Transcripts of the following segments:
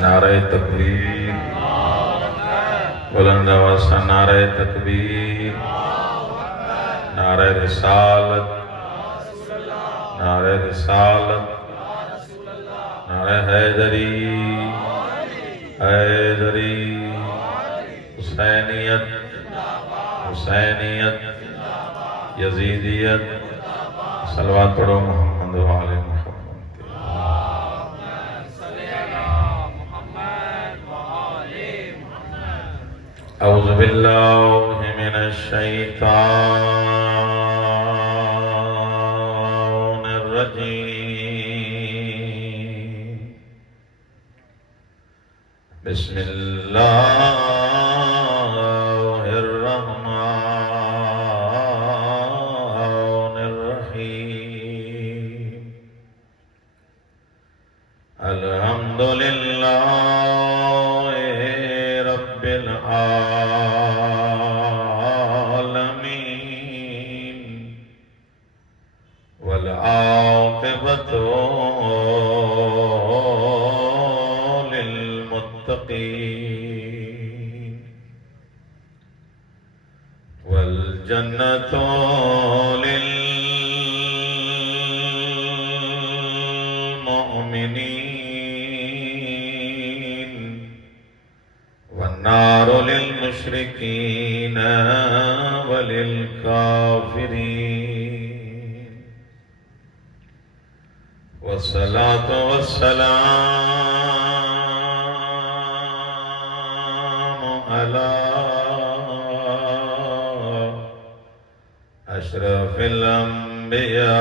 नारे तकबीर, बुलंद आवाज़ से नारे तकबीर, नारे रिसालत, नारे रिसालत, नारे हैदरी, हैदरी, हुसैनियत, हुसैनियत, यजीदियत। सलवात पढ़ो मोहम्मद वाले मोहम्मद। औज़ु बिल्लाहि मिनश शैतानिर रजीम। बिस्मिल्लाहिर रहमानिर रहीम। अल्हम्दुलिल्लाहि रब्बिल आलमीन वल आक़िबतु लिल मुत्तक़ीन वल जन्नतु लिल मुमिनीन वन्नारु लिल मुश्रिकीन वलिल काफिरीन। वस्सलातु वस्सलामु अला अशरफिल अंबिया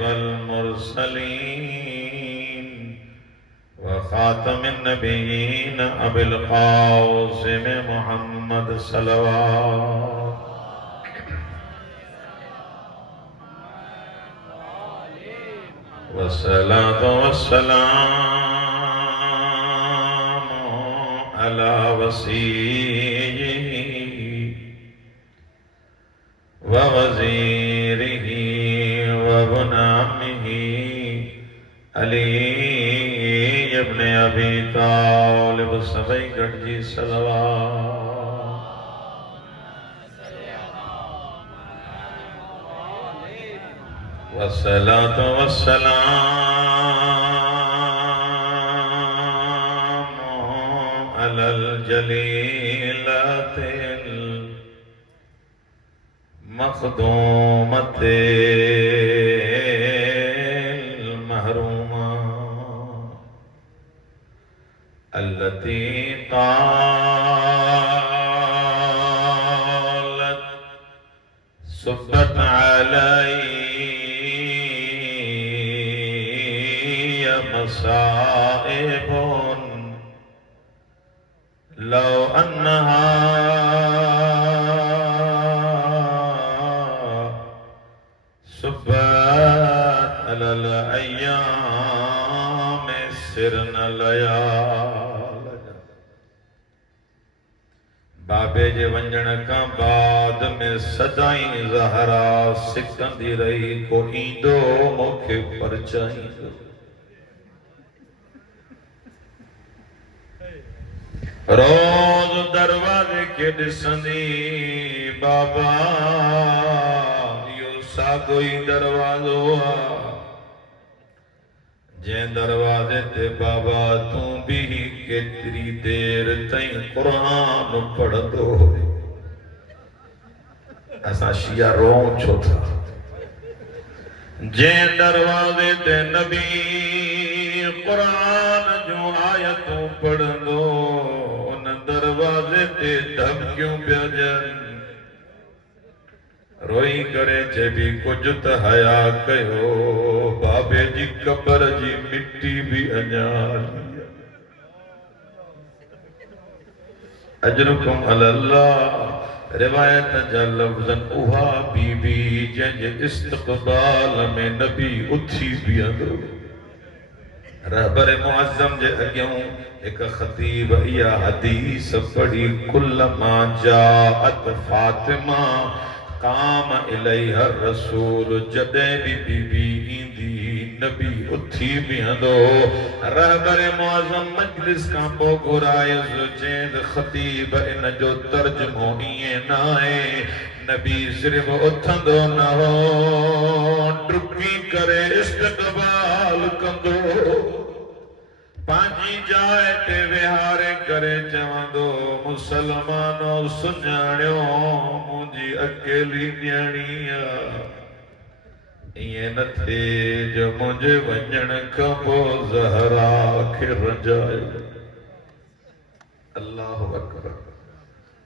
वल मुरसलीन व खातमिन नबिय्यीन अबिल कासिम मुहम्मद सल्लल्लाहु। वस्सलातु वस्सलामु अला वसीय्यिही व वज़ीरिही व इब्न अली इब्न अबी तालिब सबैगढ़ जी सल्लल्लाहु। वस्सलातु वस्सलामु अलल जलीलतिल मखदूमतिल महरूमा अल्लती क़ालत सुब्बत अलैया मसाइबुन लौ अन्नहा सुब्बत अलल अय्याम सिरन लयाल। बाबे जे वंजण का बाद में सदाई ज़हरा सिकंदी रही को ईंदो मूंखे परचाईंदो। रोज दरवाजे के ॾिसंदी बाबा इहो साॻो ई दरवाज़ो आहे जंहिं दरवाजे ते बाबा तूं बि केतिरी देर ताईं क़ुरान पढ़ंदो हुए। असां शिया रोऊं छो था? जंहिं दरवाजे ते नबी क़ुरान जूं आयतूं पढ़ंदो उन दरवाजे ते धमकियूं पिया ॾियनि। रोई करे चइबी कुझु त हया कयो, बाबे जी क़बर जी मिट्टी भी अञा अजरुकुम अल्लाह। रिवायत जा लफ्ज़न उहा बीबी जंहिंजे इस्तक़बाल में नबी उथी बीहंदो। रहबर मुअज़्ज़म जे अॻियां एक ख़तीब इहा हदीस पढ़ी कुल्लमा जाअत फातिमा काम इलैहा रसूल। जॾहिं भी बीबी ईंदी नबी उथी बीहंदो रहबर मुआज़म मजलिस का पोइ घुराए चेंद ख़तीब इन जो तर्जुमो ईअं न आहे नबी सिर्फ उथंदो न हो डुकी करे इस्तक़बाल कंदो पांजी जाए ते विहारे करे चवंदो मुसलमानो सुञाणियो मुंहिंजी अकेली न्याणी इएं न थिए जो मुंहिंजे वञण खां पोइ ज़हरा खे रंजायो अल्लाहु अकबर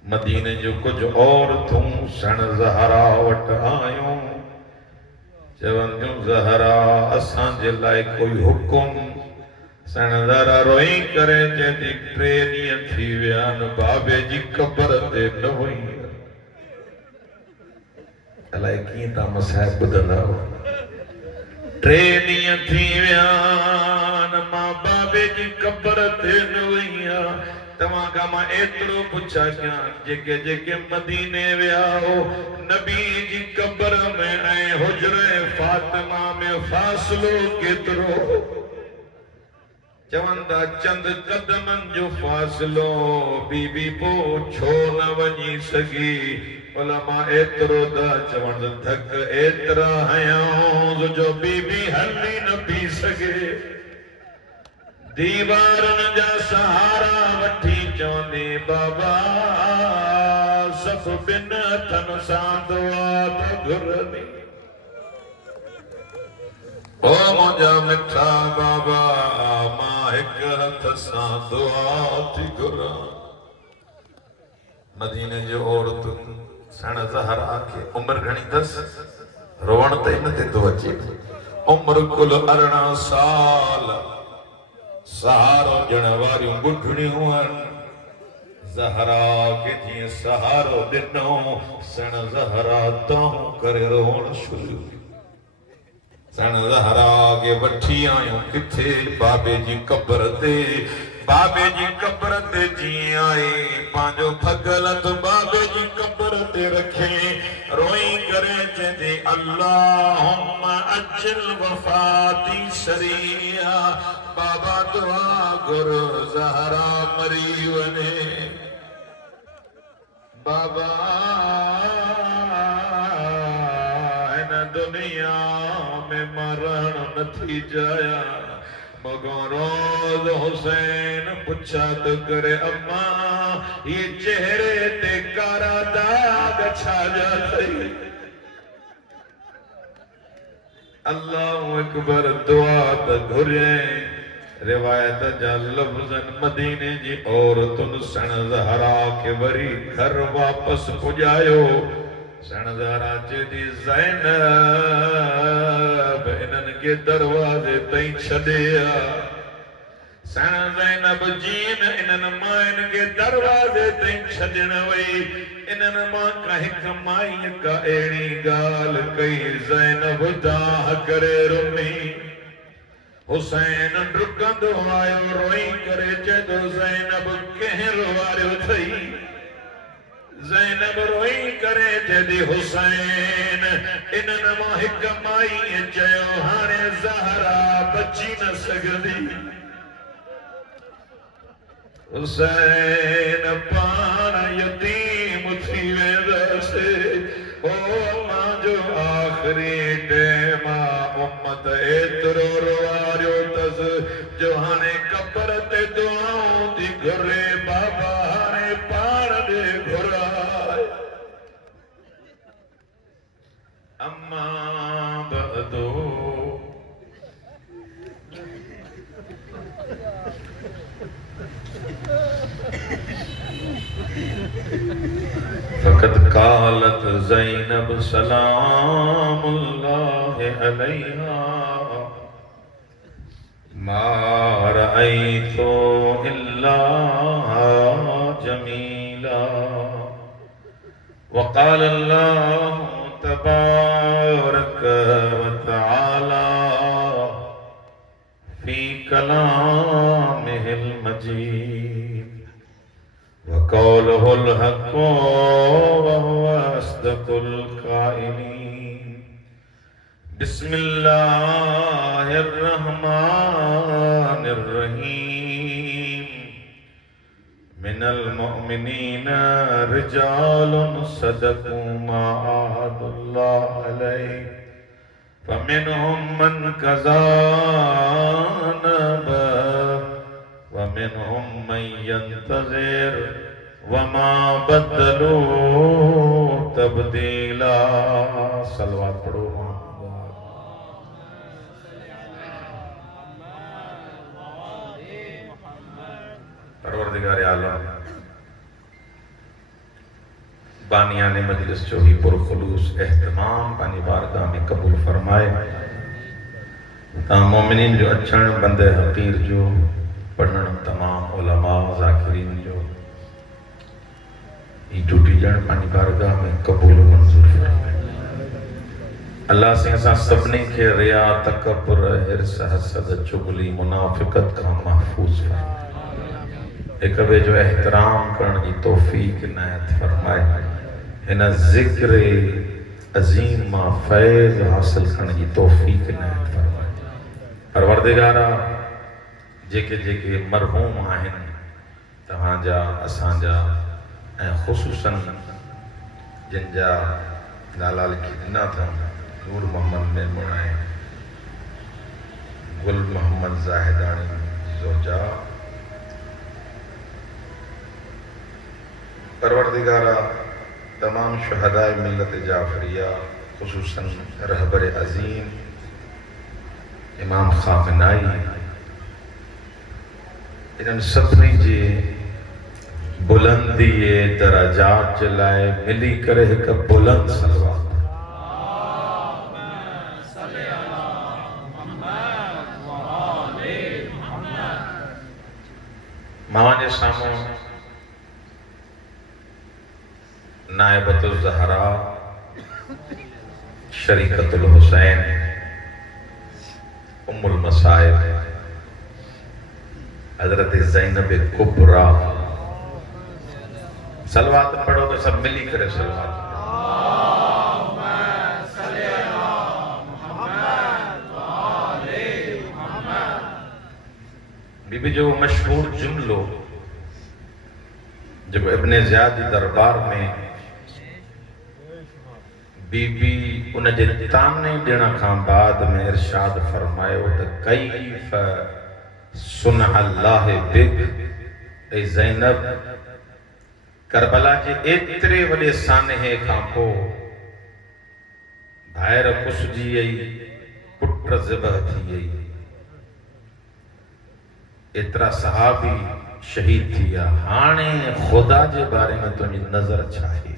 मदीने जो कुझु औरतूं सण ज़हरा वटि आयूं चवंदियूं ज़हरा असांजे लाइ कोई हुकुम सण ज़हरा रोई करे चवंदी 3 ॾींहं थी विया आहिनि बाबे जी क़बर ते न वई अलाए कीअं तव्हां मसाइब ॿुधंदा 3 ॾींहं थी विया आहिनि मां बाबे जी क़बर ते न वई आहियां तव्हां खां मां एतिरो पुछा कयां जेके जेके मदीने विया हो नबी जी क़बर में ऐं हुजरे फातिमा में फ़ासिलो केतिरो चवंदा चंद कदमनि जो फ़ासिलो बीबी पोइ छो न वञी सघी उलमा एतिरो त चवण धक एतिरा हयां जो बीबी हली न पी सघे दीवारनि जा सहारा वठी चवंदी बाबा सभु ॿिनि हथनि सां दुआ त घुरंदी ओ मुंहिंजा मिठा बाबा मां हिकु हथ सां दुआ थी घुरां मदीने जो औरत सण ज़हरा खे उमिरि घणी अथसि रोअण त इन ते थो अचे उमिरि कुल 18 साल सहारो ॾियण वारियूं ॿुढड़ियूं आहिनि ज़हरा खे जीअं सहारो ॾिनो सण ज़हरा ताऊं करे रोअण शुरू सण ज़हरा खे वठी आयूं किथे बाबे जी क़बर ते बाबे जी क़बर ते जीअं आई पंहिंजो भगल हथ बाबे जी क़बर ते रखे रोई करे चवंदी अल्लाहुम्मा अज्जिल वफ़ाती सरिया बाबा दुआ घुर ज़हरा मरी वञे बाबा इन दुनिया में मरण नथी जाया मगो रोज़ हुसैन पुछा तो करे अम्मा ये चेहरे ते कारा दाग छाजा थई अल्लाहु अकबर दुआ त घुरे रिवायत जा लफ्ज़न मदीने जी औरतुनि सण ज़हरा खे वरी घर वापस पुॼायो सण ज़हरा चवंदी ज़ैनब इन्हनि खे दरवाज़े ताईं छॾे आ सण ज़ैनब जीन इन्हनि माइनि खे दरवाज़े ताईं छॾण वई इन्हनि मां का हिकु माईअ का अहिड़ी ॻाल्हि कई ज़ैनब दाह करे रुमी हुसैन डुकंदो आयो रोई करे चवंदो ज़ैनब कंहिं रुवारियो अथई ज़ैनब रोई करे चवंदी हुसैन इन्हनि मां हिकु माईअ चयो हाणे ज़हरा बची न सघंदी हुसैन पाण यतीम थी वेंदसि ओ मां जो आख़िरी टेम उम्मत एतिरो रुवारियो अथसि जो हाणे क़बर ते दुआऊं थी घुरे बाबा हाणे पाण ॾे घुराए अम्मा बदो फकत कालत ज़ैनब सलामुल्लाह अलैहा मा रअयतु इल्ला जमीला वक़ाल अल्लाहु तबारक व तआला फी कलामिहिल मजीद वक़ौलुहुल हक़्क़ु व हुवा अस्दक़ुल क़ाइलीन बिस्मिल्लाहिर्रहमानिर्रहीम। मिनल मुअमिनीना रिजालुन सदक़ू मा आहादुल्लाह अलैहि फमिनहुम मन कज़ा नहबह वमिनहुम मन यंतज़िर वमा बद्दलू तब्दीला। सलवात पढ़ो। परवरदिगार आलम बानियान मजलिस जो ही पुरखुलूस एहतमाम पानी बारगाह में कबूल फरमाए। ता मोमिनीन जो अचण बंदे हकीर जो पढ़ण तमाम उलमा ज़ाकिरीन जो ई टूटी जण पानी बारगाह में कबूल मंजूर फरमाए। अल्लाह से असां सभिनी खे रिया तकब्बुर हिर्स हसद चुगली मुनाफिकत खां महफूज़ फरमाए। एक ॿिए जो एहतराम करण जी तौफ़ीक़ इनायत फरमाए। हिन ज़िक्र अज़ीम मां फैज़ हासिल करण जी तौफ़ीक़ इनायत फरमाए। परवरदिगारा जेके जेके मरहूम आहिनि तव्हांजा असांजा ऐं ख़ुसूसन जिन जा नाला लिखी ॾिना अथनि नूर मोहम्मद मेमून ऐं गुल मोहम्मद ज़ाहिदाणी ज़ोजा। परवरदिगारा तमाम शुहदाए मिल्लत जाफरिया खुसूसन रहबर अजीम इमाम खामिनाई इन्हनि सभिनी जे बुलंदी दराजात जे लाइ मिली करे हिकु बुलंद सलवात मां जे साम्हूं नायबतुल ज़हरा शरीकतुल हुसैन उम्मुल मसाइब हजरत ज़ैनब कुबरा। सलवात पढ़ो तो सब मिली करे सलवात। बीबी जो मशहूर जुमलो जब इब्ने ज़ियाद दरबार में बीबी उन जे ताने ॾियण खां बाद में इरशाद फरमायो त कैफ़ सुन अल्लाह बिक। ए ज़ैनब करबला जे एतिरे वॾे सानहे खां पोइ भाइर कुसजी वई पुट ज़िबह थी वई एतिरा सहाबी शहीद थी विया। हाणे ख़ुदा जे बारे में तुंहिंजी नज़र छा आहे?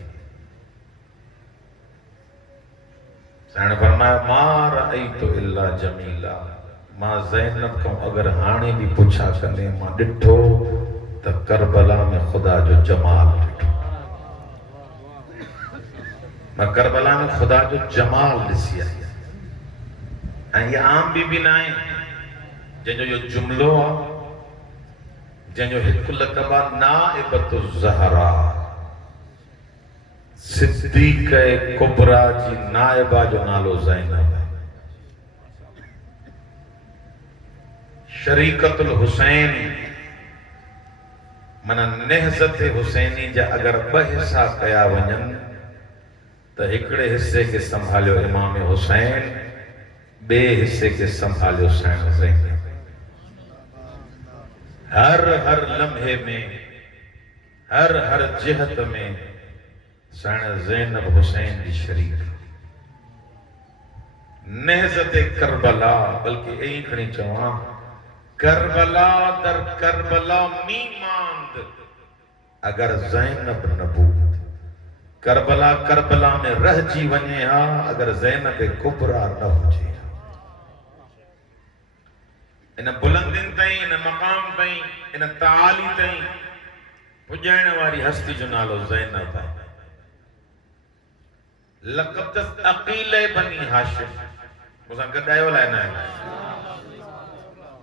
साईं फरमाया मां रअयतु इल्ला जमीला। मां ज़ैनब खां अगरि हाणे बि पुछा कंदे मां ॾिठो त करबला में ख़ुदा जो जमाल ॾिठो। मां करबला में ख़ुदा जो जमाल ॾिसी आई। ऐं इहा आम बीबी न आहे जंहिंजो इहो जुमिलो आहे जंहिंजो हिकु लक़ब आहे नाइबतु ज़हरा। सिद्दीक़ कुबरा जी नाइबा जो नालो ज़ैनब है। शरीकतुल हुसैन माना नेहज़त हुसैनी जा अगर ॿ हिस्सा कया वञनि त हिकिड़े हिस्से खे संभालियो इमाम हुसैन, ॿिए हिस्से खे संभालियो साईं ज़ैनब। हर हर लम्हे में हर हर जिहत में साईं ज़ैनब हुसैन जी शरीक नेहज़त करबला। बल्कि यही खणी चवां करबला दर करबला मी मांद अगर ज़ैनब नबूत करबला करबला में रहजी वञे हा अगर ज़ैनब कुबरा न हुजे। इन बुलंदिन ताईं इन मकाम ताईं इन ताली ताईं पुॼाइण वारी हस्ती जो नालो ज़ैनब आहे। लक़ब त अक़ील बनी हाशिम मूंसां गॾायो लाइ न आहे।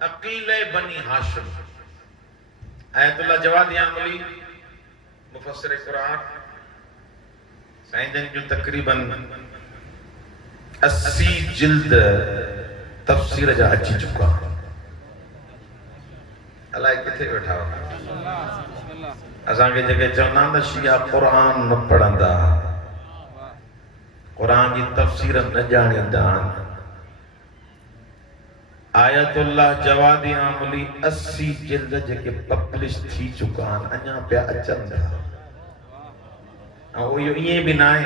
अक़ील बनी हाशिम आयतुल्लाह जवादी आमली मुफ़स्सिर क़ुरान साईं जन जो तक़रीबन 80 जिल्द तफसीर जा अची चुका। अलाए किथे वेठा हो असांखे जेके चवंदा न शिया क़ुरान न पढ़ंदा, क़ुरान जी तफसीर न ॼाणींदा आहिनि। आयतुल्लाह जवादी आमली 80 जिल्द जेके पब्लिश थी चुका आहिनि, अञा पिया अचनि था। ऐं इहो ईअं बि न आहे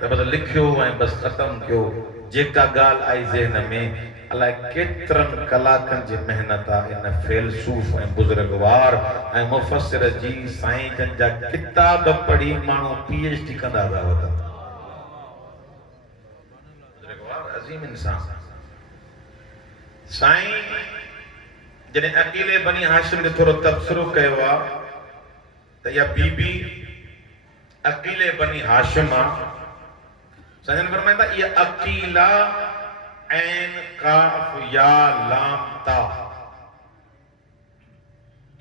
त बस लिखियो ऐं बसि ख़तमु कयो। जेका ॻाल्हि आई ज़हन में, अलाए केतिरनि कलाकनि जी महिनत आहे इन फ़ैलसूफ़ ऐं बुज़ुर्गवार ऐं मुफ़स्सिर जी साईं जन जा किताब पढ़ी माण्हू PhD कंदा था वञनि। बुज़ुर्गवार अज़ीम इंसान साईं जॾहिं अकीले बनी हाशिम खे थोरो तबसरो कयो आहे त इहा बीबी अकीले बनी हाशिम आहे। साईं फरमाईंदा इहा अकीला ऐन काफ या लाम ता,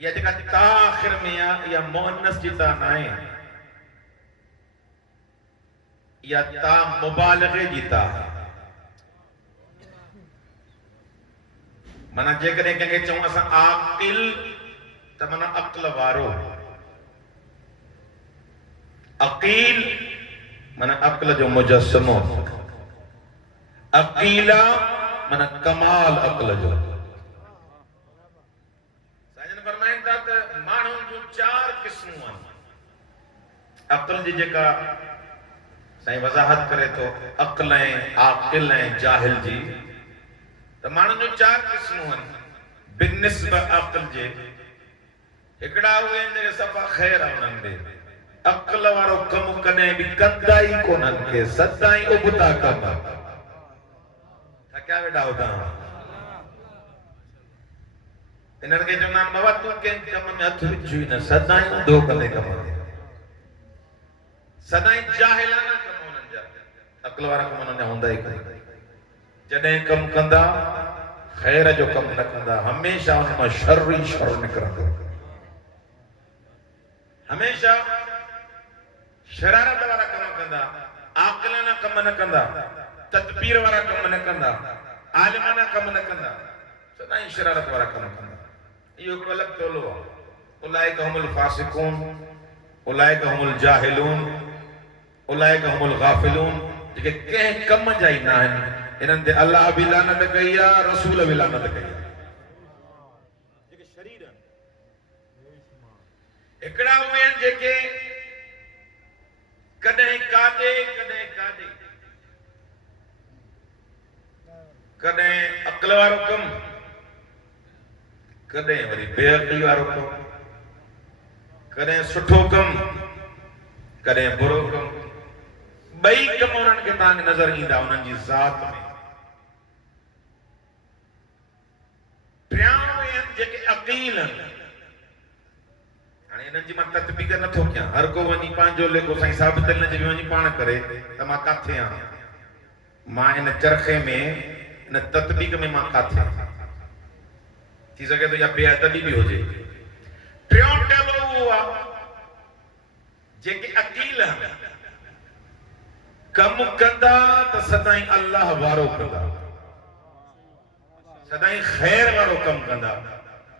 इहा जेका ता आख़िर में आहे इहा मुअन्नस जी ता न आहे, इहा ता मुबालग़े जी ता आहे। माना जेकॾहिं कंहिंखे चऊं असां आकिल त माना अक़ल वारो, अकील माना अक़ल जो मुजस्समो, अकीला माना कमाल अक़ल जो। साईं फरमाइनि था त माण्हुनि जूं 4 क़िस्मूं आहिनि। अक़ल जी जेका साईं वज़ाहत करे थो, अक़ल ऐं आकिल ऐं जाहिल जी, त माण्हुनि जूं 4 क़िस्मूं आहिनि। बिनिस्ब अक़ल जे हिकिड़ा उहे आहिनि जेके सफ़ा ख़ैर आहे उन्हनि ॾे, अक़ल वारो कमु कॾहिं बि कंदा ई कोन्हनि के, सदाईं उबता कम। थकिया वेठा हो तव्हां? इन्हनि खे चवंदा आहिनि बाबा तूं कंहिं कम में हथ विझी न, सदाईं ऊंधो कंदे कम में, सदाईं जाहिलाना कम उन्हनि जा, अक़ल वारा कम उन्हनि जा हूंदा ई कोन। जॾहिं कमु कंदा ख़ैर जो कमु न कंदा, हमेशह उन मां शर ई शर निकिरंदो। हमेशह शरारत वारा कम कंदा, आक़लाना कम न कंदा, तदबीर वारा कम न कंदा, आलिमाना कम न कंदा, सदाईं शरारत वारा कम कंदा। इहो हिकिड़ो अलॻि टोलो आहे। उलाइका हुमुल फासिकून, उलाइका हुमुल जाहिलून, उलाइका हुमुल गाफ़िलून, जेके कंहिं कम जा ई न आहिनि। इन्हनि ते अल्लाह बि लानत कई आहे, रसूल बि लानत कई आहे। जेके शरीर आहिनि, हिकिड़ा उहे आहिनि जेके कॾहिं काॾे कॾहिं काॾे, कॾहिं अक़ल वारो कमु, कॾहिं वरी बेअक़ली वारो कमु, कॾहिं सुठो कमु, कॾहिं बुरो कमु। ॿई कम उन्हनि खे तव्हांखे नज़र ईंदा उन्हनि जी ज़ात में। टियां उहे आहिनि जेके अक़ील आहिनि। हाणे इन्हनि जी मां तदबीक नथो कयां, हर को वञी पंहिंजो लेखो साईं साबित न जे वञी पाण करे त मां किथे आहियां, मां इन चरखे में इन तदबीक में मां किथे थी सघे थो या बेअदबी बि हुजे। टियों टेलो उहो आहे जेके अक़ील आहिनि, कमु कंदा त सदाईं अल्लाह वारो कंदा, सदाईं ख़ैर वारो कमु कंदा,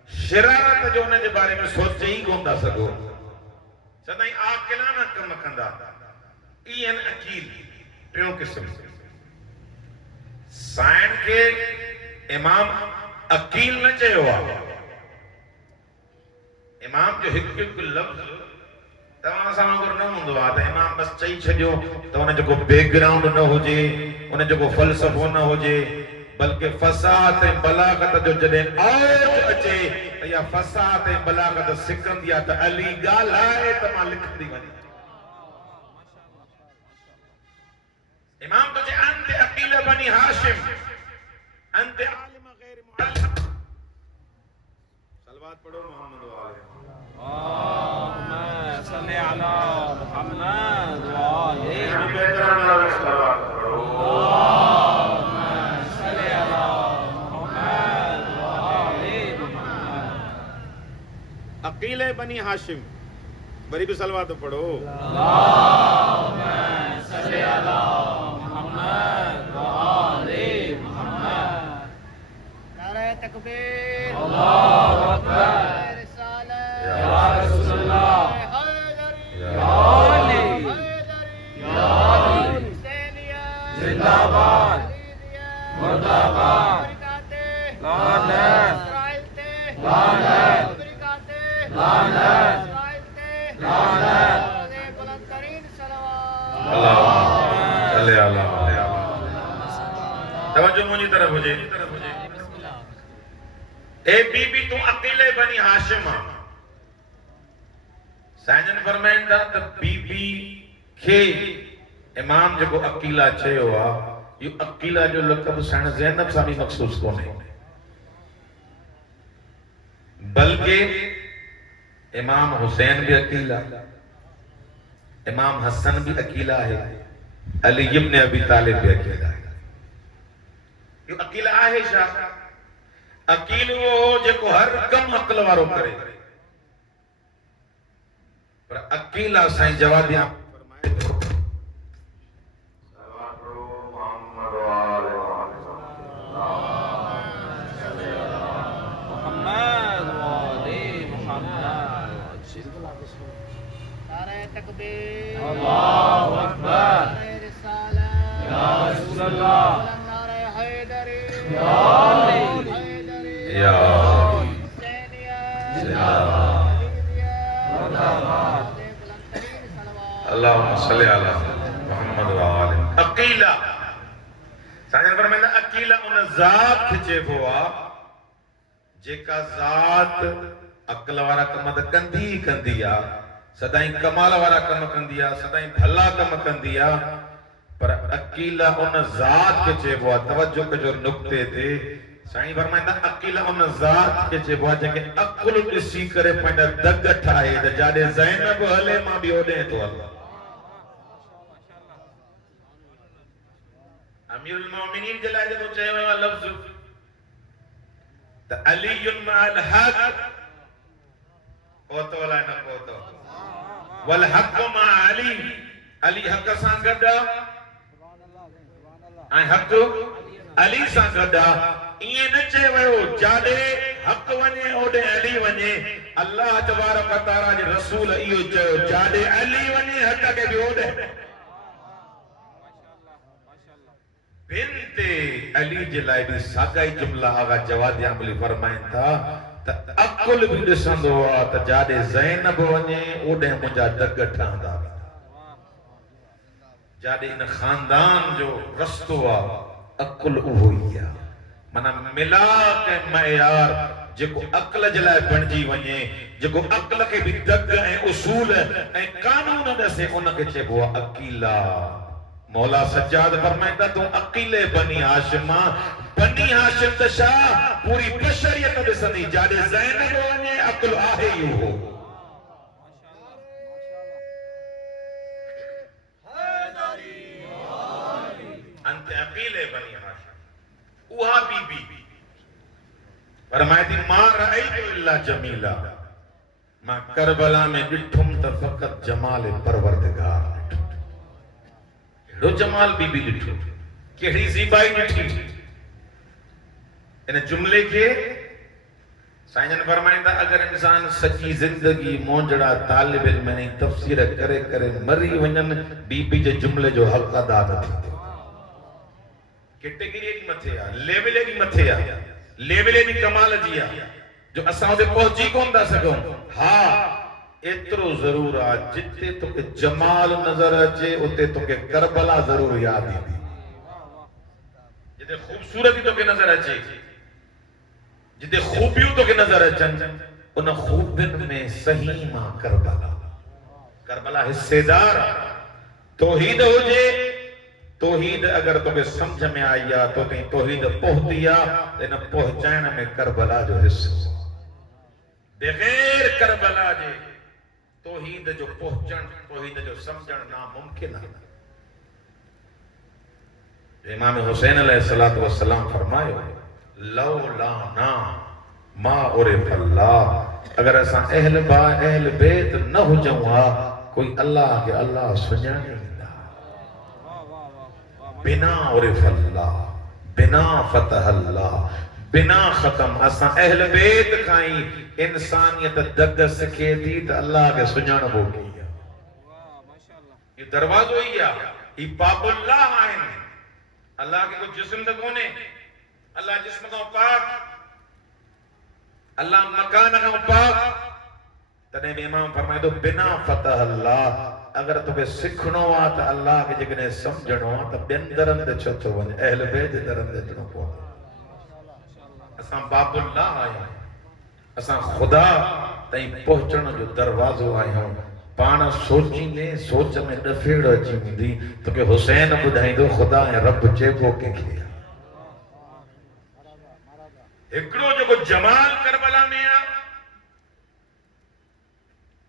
शरारत जो उन जे बारे में सोचे ई कोन था सघो, सदाईं आकिलाना कम कंदा। इहे आहिनि अक़ील, टियों क़िस्म। साईं खे इमाम अक़ील न चयो आहे। इमाम जो हिकु हिकु लफ़्ज़ तव्हां सां वांगुरु न हूंदो आहे त इमाम बसि चई छॾियो त उन जेको बैकग्राउंड न हुजे, उन जेको फ़लसफ़ो न हुजे, बल्कि फ़साहत ऐं बलागत जो जॾहिं आवाज़ अचे त इहा फ़साहत ऐं बलागत सिकंदी आहे त अली ॻाल्हाए त मां लिखंदी वञा। इमाम तो जे अंत अकील बनी हाशिम, अंत आलिम गैर मुअल्लिम। सलवात पढ़ो मोहम्मद वाले। अल्लाहुम्मा सल्ली अला मुहम्मद व आले मुहम्मद। सलवात पढ़ो। अल्लाहुम्मा सल्ली अला मुहम्मद व आले मुहम्मद। अकील बनी हाशिम, वरी भी सलवात पढ़ो। अल्लाहुम्मा सल्ली अला मुहम्मद व तकबीर अल्लाहु अकबर रिसालत या रसूल अल्लाह हैदरी या अली हैदरी या अली हुसैनिया जिंदाबाद मुर्दाबाद बरकाते लानत इस्राइल ते लानत बरकाते लानत इस्राइल ते लानत बुलंद तरीन सलावत अल्लाह अल्लाह तवज्जो मुझी तरफ हो जाए। ए बीबी तू अकेले बनी हाशिम साजन फरमाइंदा त बीबी खे इमाम जो अकीला चयो आ यो अकीला जो लक़ब साण ज़ैनब सां भी मखसूस कोने बल्कि इमाम हुसैन भी अकीला इमाम हसन भी अकीला है अली इब्न अबी तालिब भी अकीला है यो अकीला आहे छा अकील वो जेको हर कम अकल वारो करे पर अकीला साईं जवाब दिया फरमाए तो तकबीर अल्लाहु अकबर रिसालत या रसूल अल्लाह नारे हैदरी या अली हैदरी या हुसैनिया जिंदाबाद मुर्दाबाद बुलंद तरीन सलावत अल्लाहुम्मा सल्ली अला मुहम्मद व आले अकीला साजन फरमाइंदा अकीला उन ज़ात खे चइबो आ जेका ज़ात अकल वारा कम त कंदी आ सदाई कमाल वारा कम कंदी आ सदाई भला कम कंदी आ पर अकीला उन ज़ात के चइबो आ तवज्जो कजो नुक्ते ते साईं फरमाइंदा अकीला उन ज़ात के चइबो आ जेके अकुल ॾिसी करे पंहिंजा दग ठाहे त जाॾे ज़ैनब हले मां बि ओॾे थो हलां अमीरुल मोमिनीन जे लाइ जेको चयो वियो आहे लफ़्ज़ त अलीयुन मअल हक़ पोतो अलाए न पोतो वल हक़ मा अली अली हक़ सां गॾु ऐं हक़ अली सां गॾु ईअं न चयो वियो जाॾे हक़ वञे ओॾे अली वञे अल्लाह तबारक व तआला जे रसूल इहो चयो जाॾे अली वञे हक़ खे बि ओॾे बिनते अली जे लाइ बि साॻा ई जुमला आगा जवाब अमली फरमाइनि था त अकुल बि ॾिसंदो आहे त जाॾे ज़ैनब वञे ओॾे मुंहिंजा दग ठहंदा जाॾे इन खानदान जो रस्तो आहे अकुल उहो ई आहे माना मिलाक ऐं मयार जेको अकल जे लाइ बणिजी वञे जेको अकल खे बि दग ऐं उसूल ऐं कानून ॾसे उनखे चइबो आहे अकीला मौला सज्जाद फरमाइंदा तूं अकीले बनी हाशिम बनी हाशिम त छा पूरी बशरियत ॾिसंदी जाॾे ज़ैनब वञे अकुल आहे ई उहो अंत अकीले बनी हाशिम उहा बीबी फरमाइती मां रअयतु इल्ला जमीला मां करबला में ॾिठुम त फ़क़त जमाल परवरदिगार ॾिठो जमाल बीबी ॾिठो कहिड़ी ज़ीबाई ॾिठी इन जुमले के साईं फरमाइंदा अगर इंसान सची जिंदगी मोजड़ा तालिब इल्म ने तफसीर करे करे मरी वञन बीबी जे जुमले जो हक अदा न थींदो कैटेगरी एडी मथे आ लेवल एडी मथे आ लेवल एडी कमाल जी आ जो असां उते पहुची कोन था सघूं हा एतिरो ज़रूर आ जिते तोखे जमाल नज़र अचे उते तोखे करबला ज़रूर याद ईंदी जिते खूबसूरती तोखे नज़र अचे जिते खूबियूं तोखे नज़र अचनि उन खूबियुनि में सही मां करबला हिस्सेदार तौहीद हुजे तौहीद अगर तोखे समझ में आई आ तो तौहीद पहुती आ इन पहुचाइण में करबला जो हिस्सो बगैर करबला जे तौहीद जो पहुचण तौहीद जो समझण नामुमकिन है इमाम हुसैन अलैहिस्सलातु वस्सलाम फरमायो लौलाना मा उरिफ अल्लाह अगर असां अहल बा अहल बैत न हुजऊं हा कोई अल्लाह के अल्लाह सुञाणींदा बिना उरिफ अल्लाह बिना फतह अल्लाह बिना ख़त्म असां अहल बैत खां ई इंसानियत दग सिखे थी त अल्लाह खे सुञाणबो की आहे। ये दरवाज़ो ही आहे, ही बाबुल्लाह आहिनि। अल्लाह के कोई जिस्म त कोन्हे, अल्लाह जिस्म खां पाक, अल्लाह मकान खां पाक। तॾहिं बि इमाम फरमाए थो बिना फतह अल्लाह, अगर तोखे सिखणो आहे त अल्लाह खे जेकॾहिं सम्झणो आहे त ॿियनि दरनि ते छो थो वञे, अहल बैत जे दरनि ते अचिणो पवंदो। असां बाबुल्लाह आहियूं, असां ख़ुदा ताईं पहुचण जो दरवाज़ो आहियूं। पाण सोचींदे सोच में ॾफेड़ अची वेंदी, तोखे हुसैन ॿुधाईंदो ख़ुदा ऐं रब चइबो कंहिंखे। हिकिड़ो जेको जमाल करबला में आहे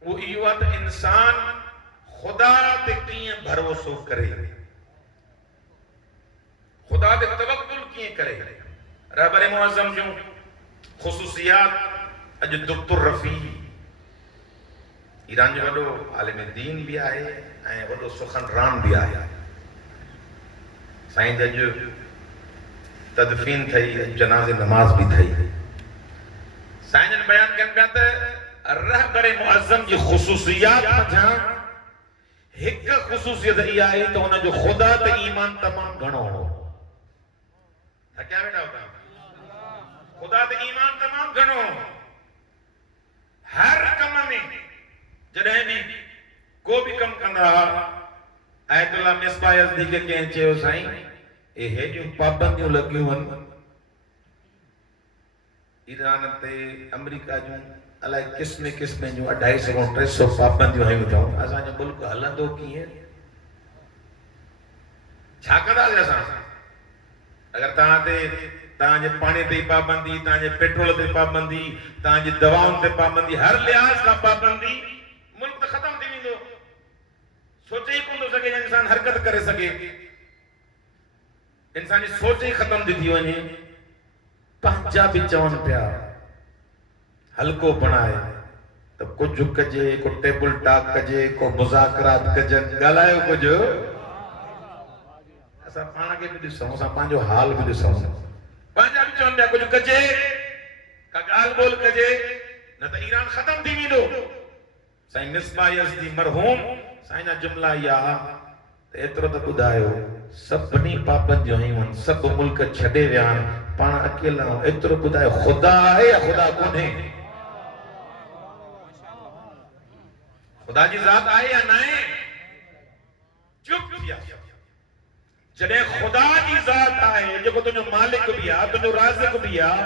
वो इहो आहे त इंसान खुदा ते कीअं भरोसो करे, खुदा ते तवक्कुल कीअं करे। रहबर मुअज़्ज़म जूं ख़ुसूसियात अॼु दुक्तुर रफ़ी ईरान जो वॾो आलिम दीन भी आहे ऐं वॾो सुखनरान भी आहे। साईं अॼु तदफीन थई, जनाज़े नमाज भी थई। साईं जन बयान कनि पिया त रहबर मुअज़्ज़म जी ख़ुसूसियात मथां हिकु ख़ुसूसियत इहा आहे त हुन जो ख़ुदा ते ईमान तमामु घणो हो। क्या बेटा होता खुदा ते ईमान तमामु घणो। हर कम में जॾहिं बि को बि कमु कंदा आयतुल्लाह मिसबाह यज़दी खे कंहिं चयो साईं ए हेॾियूं पाबंदियूं लॻियूं आहिनि ईरान ते अमेरिका जूं अलाए किस्म किस्म जूं 250-300 पाबंदियूं हयूं अथऊं। असांजो मुल्क हलंदो कीअं? छा कंदासीं असां? अगर तव्हांजे पाणी ते पाबंदी, तव्हांजे पेट्रोल ते पाबंदी, तव्हांजी दवाउनि ते पाबंदी, हर लिहाज़ खां पाबंदी, मुल्क त ख़त्म थी वेंदो। सोचे ई कोन थो सघे इंसान हरकत करे सघे। इंसान जी सोच ही ख़त्म थी वञे। पंहिंजा बि चवनि पिया हल्को बणाए त कुझु कजे, को टेबल टॉक कजे, को मुज़ाकरात कजनि, ॻाल्हायो कुझु। असां पाण खे बि ॾिसूं, असां पंहिंजो हाल बि ॾिसूं। पंहिंजा बि चवनि पिया कुझु कजे, का ॻाल्हि ॿोल कजे, न त ईरान ख़त्म थी वेंदो। साईं मिसबाह यज़दी मरहूम साईं जा जुमला इहा त एतिरो त ॿुधायो सभिनी पाबंदियूं हयूं आहिनि, सभु मुल्क छॾे विया आहिनि, पाण अकेला आहियूं। एतिरो ॿुधायो ख़ुदा आहे या ख़ुदा कोन्हे? ख़ुदा जी ज़ात आहे या न आहे? चुप थी विया। जॾहिं ख़ुदा जी ज़ात आहे जेको तुंहिंजो मालिक बि आहे, तुंहिंजो राज़िक़ बि आहे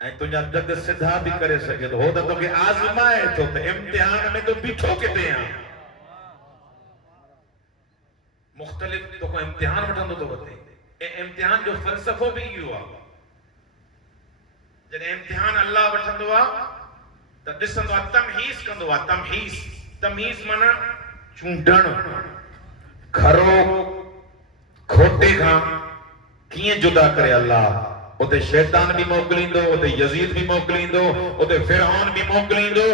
ऐं तुंहिंजा दग सिधा बि करे सघे थो, हो त तोखे आज़माए थो त इम्तिहान में तूं बीठो किथे आहे। मुख़्तलिफ़ तोखां इम्तिहान वठंदो थो वठे। ऐं इम्तिहान जो फ़लसफ़ो बि इहो आहे। जॾहिं इम्तिहान अल्लाह वठंदो आहे त ॾिसंदो आहे, तमहीज़ कंदो आहे। तमहीज़ माना चूंडणु, खरो खोटे खां कीअं जुदा करे अल्लाह। उते शैतान भी मोकिलींदो, उते यज़ीद भी मोकिलींदो, उते फिरऔन भी मोकिलींदो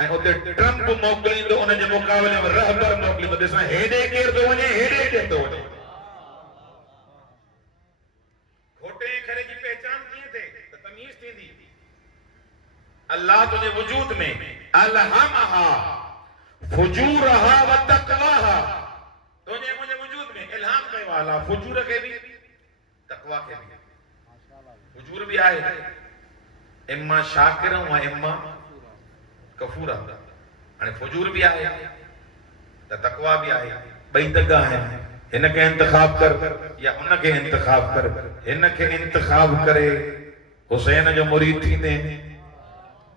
ऐं उते ट्रम्प मोकिलींदो, उन जे मुक़ाबले में रहबर मोकिलींदो। ॾिसां हेॾे केरु थो वञे, हेॾे केरु थो वञे। खोटे खरे जी पहचान कीअं थिए त तमीज़ थींदी। अल्लाह तुंहिंजे वजूद में अलहमहा फुजूरहा व तक़वाहा, तुंहिंजे मुंहिंजे वजूद में इल्हाम कयो आहे अल्लाह फुजूर खे बि तक़वा खे बि। फुजूर भी आहे, इम्मा शाकिर व इम्मा कफूरा। हाणे फुजूर भी आहे त तक़वा भी आहे, ॿई दगा आहिनि। हिन खे इंतखाब कर या उन खे इंतखाब कर। हिन खे इंतखाब करे हुसैन जो मुरीद थींदे,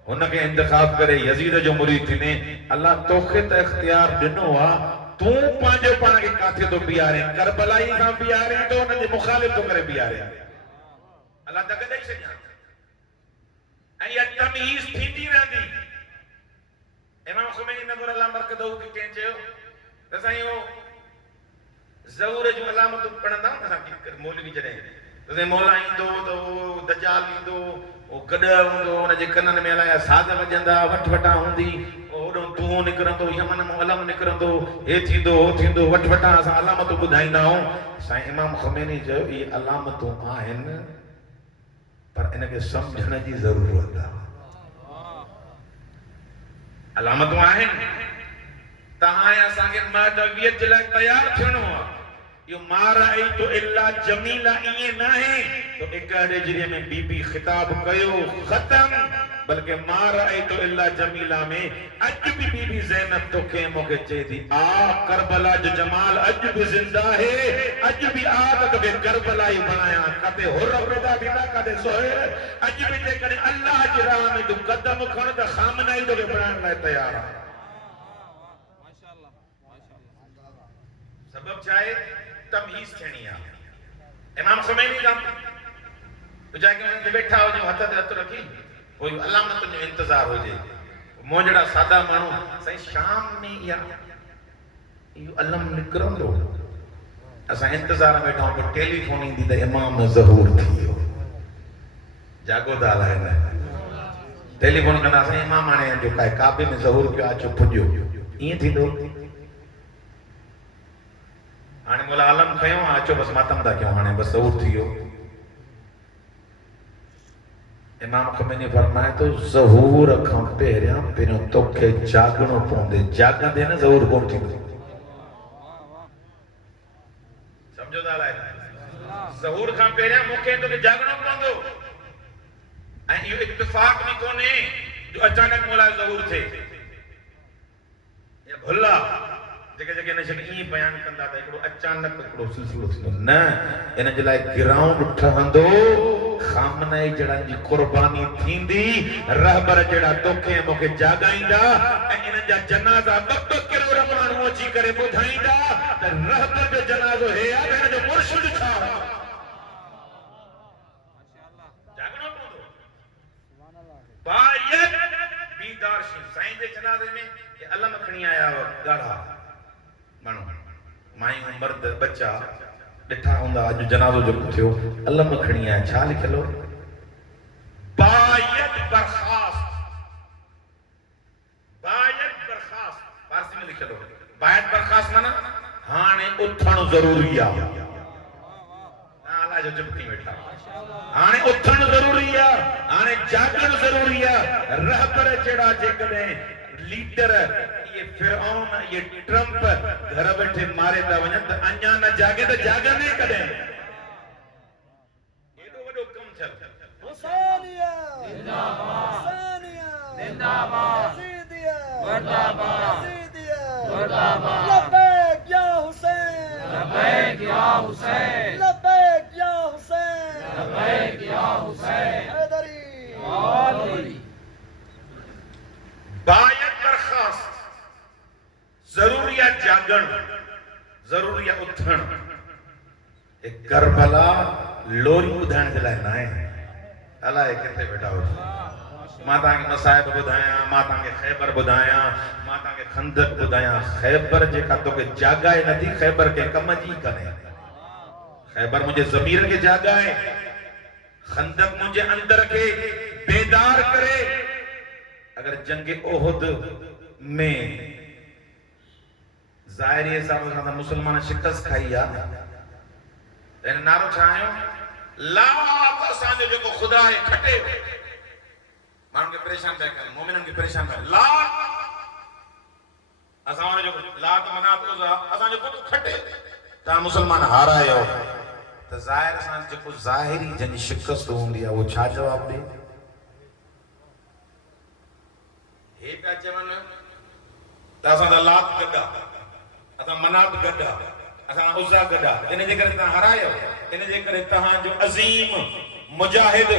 हुन खे इंतखाब करे यज़ीद जो मुरीद थींदे। अल्लाह तोखे त इख्तियार ॾिनो आहे, तूं पंहिंजो पाण खे काथे थो बीहारे? करबलाई सां बीहारे थो, हुन जे मुखालिफ़ थो करे बीहारे। अल्लाह दग ॾेई छॾियां ऐं इहा तमीज़ थींदी रहंदी। इमाम ख़ुमैनी नवर अल्लाह मरकदहू खे कंहिं चयो त साईं हो ज़हूर जूं अलामतूं पढ़ंदा न असां मौलवी जॾहिं मौला ईंदो त उहो दजाल ईंदो, उहो गॾु हूंदो, हुनजे कननि में अलाए साज़ वॼंदा, वठवटा हूंदी, ओॾो धुओं निकिरंदो, यमन मां अलम निकिरंदो, हे थींदो हो थींदो, वठवटा असां अलामतूं ॿुधाईंदा आहियूं। साईं इमाम ख़ुमैनी चयो इहे अलामतूं आहिनि पर इनके समझण जी ज़रूरत आहे। अलामतूं आहिनि तव्हां असांखे मर्दवियत जे लाइ तयारु थियणो आहे। इहो मा रअयतु इल्ला जमीला ईअं न आहे तो हिक हिजरीअ में बीबी ख़िताब कयो ख़तम, बल्कि मा रअयतु इल्ला जमीला में अॼु बि बीबी ज़ैनब तोखे मूंखे चए थी आ करबला जो जमाल अॼु बि ज़िंदा है, अॼु बि आ त तोखे करबला ई बणायां, कदे हुर पैदा थींदा कदे सोहेर, अॼु बि जेकॾहिं अल्लाह जी राह में तूं कदम खण त खामना ई तोखे बणाइण लाइ तयारु आहे। सबब छा आहे? तमहीज़ थियणी आहे। इमाम ख़ुमैनी का तो जाके उन्हें बैठा हो जो हथ ते हथ रखी कोई अलामत जो इंतजार हो जे मोजड़ा सादा मानू सही शाम में या यो अलम निकरंदो असा इंतजार में बैठा तो टेलीफोन ईंदी त इमाम ज़हूर थियो जागो दा लाइन टेलीफोन कंदा असा इमाम हाणे जो काए काबे में ज़हूर पियो अचो पुजो ईअं थींदो। हाणे मोला आलम खयो अचो बस मातम था क्यों हाणे बस ज़हूर थियो। इमाम ख़ुमैनी फरमाए तो ज़हूर खां पहिरियों तोखे जागणो पवंदे, जागंदे न ज़हूर कोन थींदो। समझो था लाइ ज़हूर खां पहिरियों मूंखे तोखे जागणो पवंदो ऐं इहो इत्तिफ़ाक़ बि कोन्हे जो अचानक मोला ज़हूर थिए या भुला जेके जेके इन शइ ईअं बयान कंदा त हिकिड़ो अचानक हिकिड़ो सिलसिलो थींदो न, इन जे लाइ ग्राउंड ठहंदो, खामनाई जड़नि जी कुर्बानी थींदी, रहबर जड़ा तोखे मूंखे जागाईंदा ऐं इन जा जनाज़ा ॿ किरोड़ माण्हू अची करे ॿुधाईंदा त रहबर जो जनाज़ो हे आहे हिन जो मुर्शिद छा जागणो पवंदो। बायत बीदार साईं जे जनाज़े में अलम खणी आया ॻाढ़ा माण्हू मायूं मर्द बच्चा ॾिठा हूंदा अॼु जनाज़ो जेको थियो अलम खणी आया छा लिखियल हो बायत बरखास्त फारसी में लिखियल हो बायत बरखास्त माना हाणे उथणु ज़रूरी आहे। अलाह जो चुप थी वेठा हाणे उथणु ज़रूरी आहे, हाणे जागणु ज़रूरी आहे। रहबर जहिड़ा जेकॾहिं लीडर ये फिरौन ये ट्रंप घर बैठे मारे था वञनि त अञा न जागे त जागंदे कॾहिं। एॾो वॾो कमु थियल हुसैनिया जिंदाबाद हुसैनिया जिंदाबाद यजीदिया मुर्दाबाद यजीदिया मुर्दाबाद लब्बैक या हुसैन लब्बैक या हुसैन लब्बैक या हुसैन लब्बैक या हुसैन हैदरी मौलवी। बायत बरखास्त जरूरिया जागण जरूरिया उथण एक करबला लोरी ॿुधाइण जे लाइ न आहे। अलाए किथे वेठा हो मां तव्हांखे मसाइब ॿुधायां, मां तव्हांखे ख़ैबर ॿुधायां, मां तव्हांखे खंदक ॿुधायां। ख़ैबर जेका तोखे जागाए नथी ख़ैबर के कम जी कने, ख़ैबर मुंहिंजे ज़मीर खे जागाए, खंदक मुंहिंजे अंदर खे बेदार करे। अगर जंग ओहद में ज़ाहिरी हिसाब सां मुसलमान शिकस्त खाई आहे इन नारो छा आयो ला असांजो जेको ख़ुदा आहे खटे माण्हुनि खे परेशान पिया कनि, मोमिननि खे परेशान पिया ला असां वारो जेको लात मनात उज़ा असांजो पुटु खटे तव्हां मुसलमान हारायो त ज़ाहिर सां जेको ज़ाहिरी जंहिंजी शिकस्त हूंदी आहे उहो छा जवाबु ॾे? हे पिया चवनि त असां त लात गॾा असां मनात गॾा असां उज़ा गॾा इन जे करे तव्हां हारायो, इन जे करे तव्हांजो अज़ीम मुजाहिद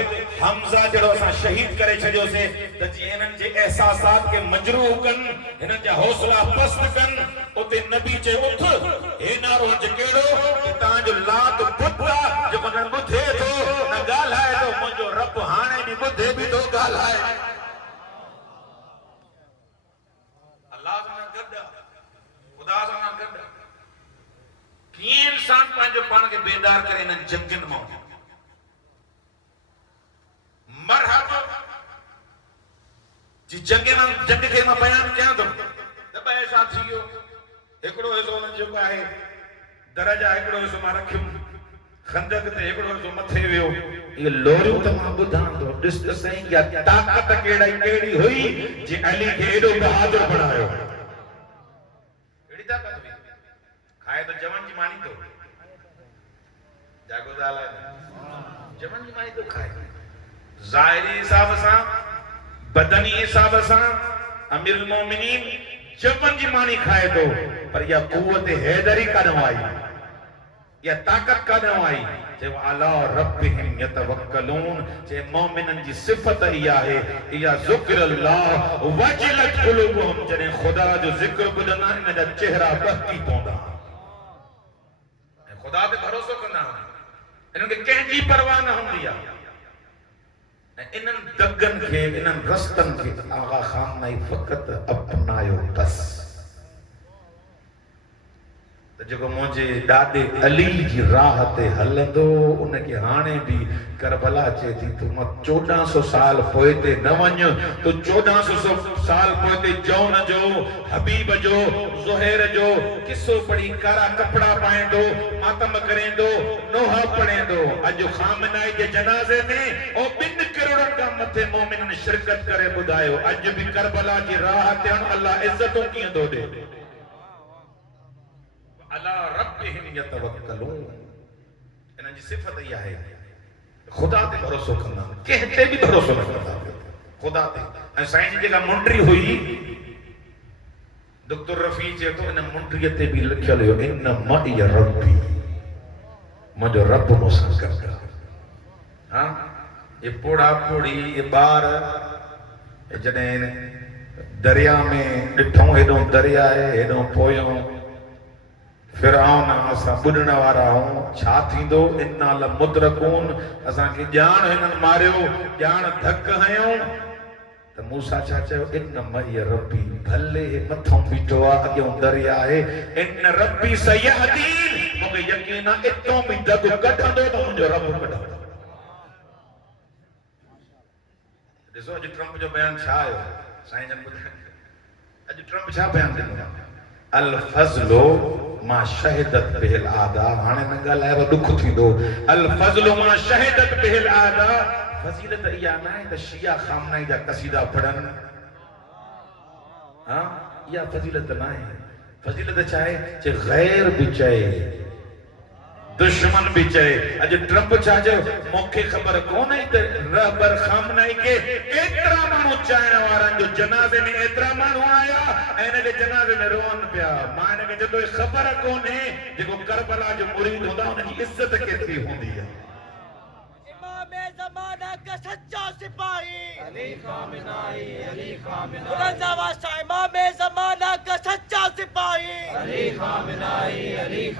हमज़ा जहिड़ो असां शहीद करे छॾियोसीं त जीअं हिननि जे एहसासात खे मजरूह कनि, हिननि जा हौसला पस्त कनि। उते नबी चए उथ हे नारो हज कहिड़ो त तव्हांजो लात बुत आहे जेको न ॿुधे थो न ॻाल्हाए थो, मुंहिंजो रब हाणे बि ॿुधे बि थो ॻाल्हाए। कीअं इंसान पंहिंजो पाण खे बेदार करे इन्हनि जंगनि मां मरहब जी जंग खे मां बयान कयां थो त ॿ हिसा थी वियो। हिकिड़ो हिसो हुननि जेको आहे दरजा हिकिड़ो हिसो मां रखियुमि खंदक ते एकड़ो जो मथे वियो ये लोरियो त मां बुधां तो ॾिस त सही या ताकत केड़ी हुई जे अली खे एडो बहादुर बनायो एड़ी ताकत हुई खाए तो जवन जी मानी तो जागो दाला जवन जी मानी तो खाए ज़ाहिरी हिसाब सां बदनी हिसाब सां अमीरुल मोमिनीन जवन जी मानी खाए तो पर या कुव्वत हैदरी कान आई या ताकत कान आई जे अला रब्बिहिम यतवक्कलून जे मोमिनन जी सिफत इया है इया ज़िक्रुल्लाह वजलत कुलूबुहुम जने खुदा जो जिक्र बुधना इन जा चेहरा बहकी पौंदा खुदा ते भरोसो कंदा इनन के कंहिंजी परवाह न हुंदी आ इनन दगन के इनन रस्तन के आगा खान नहीं फकत अपनायो बस जो मुझे दादे अली की राह ते हलंदो उनके हाने भी करबला चे थी तू 1400 साल पोए ते न वञ तो 1400 साल पोए ते जौन जो हबीब जो ज़ुहैर जो किस्सो पढ़ी कारा कपड़ा पाएंदो मातम करेंदो नोहा पढ़ेंदो अज खामनाई के जनाजे में ओ 2 करोड़ का मथे मोमिन शिरकत करे बुधायो अज भी करबला की राह ते अल्लाह इज्जतों की दो दे अला रब्बिहिम यतवक्कलून इनन जी सिफत इया है खुदा ते भरोसो कंदा कहते भी भरोसो न कंदा खुदा ते ऐं साईं जी जेका मुंडरी हुई डॉक्टर रफी जे तो इन मुंडरी ते भी लिखियल हो इन मई रब्बी मुझो रब मूंसां करदा हां ये पोड़ा पोड़ी ये बार जने दरिया में डिठो हेडो दरिया है हेडो पोयो फिरौन असा बुडण वारा हूं छा थींदो इन्ना ल मुद्रकून असा के जान हिनन मारियो जान धक हयो त मूसा छा चयो इन मई रब्बी भले मथों बीठो आ अॻियों दरिया आहे इन रब्बी सयहदीन मूंखे यकीन आहे इतो बि दग कढंदो त मुंहिंजो रब कढंदो ॾिसो अॼु ट्रम्प जो बयान छा आयो साईं जन ॿुधायो अॼु ट्रम्प छा बयान ॾिनो अल फज़लो मा शहिदत बिल आदा हाने न ॻाल्हायो दुख थींदो अल फज़लो मा शहिदत बिल आदा फज़ीलत इया न आहे त शिया खामनाई जा कसीदा पढ़न हां इया फज़ीलत न आहे फज़ीलत छा आहे जे गैर भी चए दुश्मन भी चए अज ट्रम्प छा चयो मूंखे ख़बर कोन है त रहबर खामनाई के एतरा माण्हू चाहण वारनि जो जनाज़े में एतरा माण्हू आया ऐं इन जे जनाज़े में रोअन पिया मां इन खे चयो ख़बर कोन्हे जेको करबला जो मुरीद हूंदा उन जी इज़त केतिरी हूंदी आहे इमाम ज़माना का सच्चा सिपाही अली खामनाई बुलंद आवाज़ से इमाम ज़माना का सच्चा सिपाही अली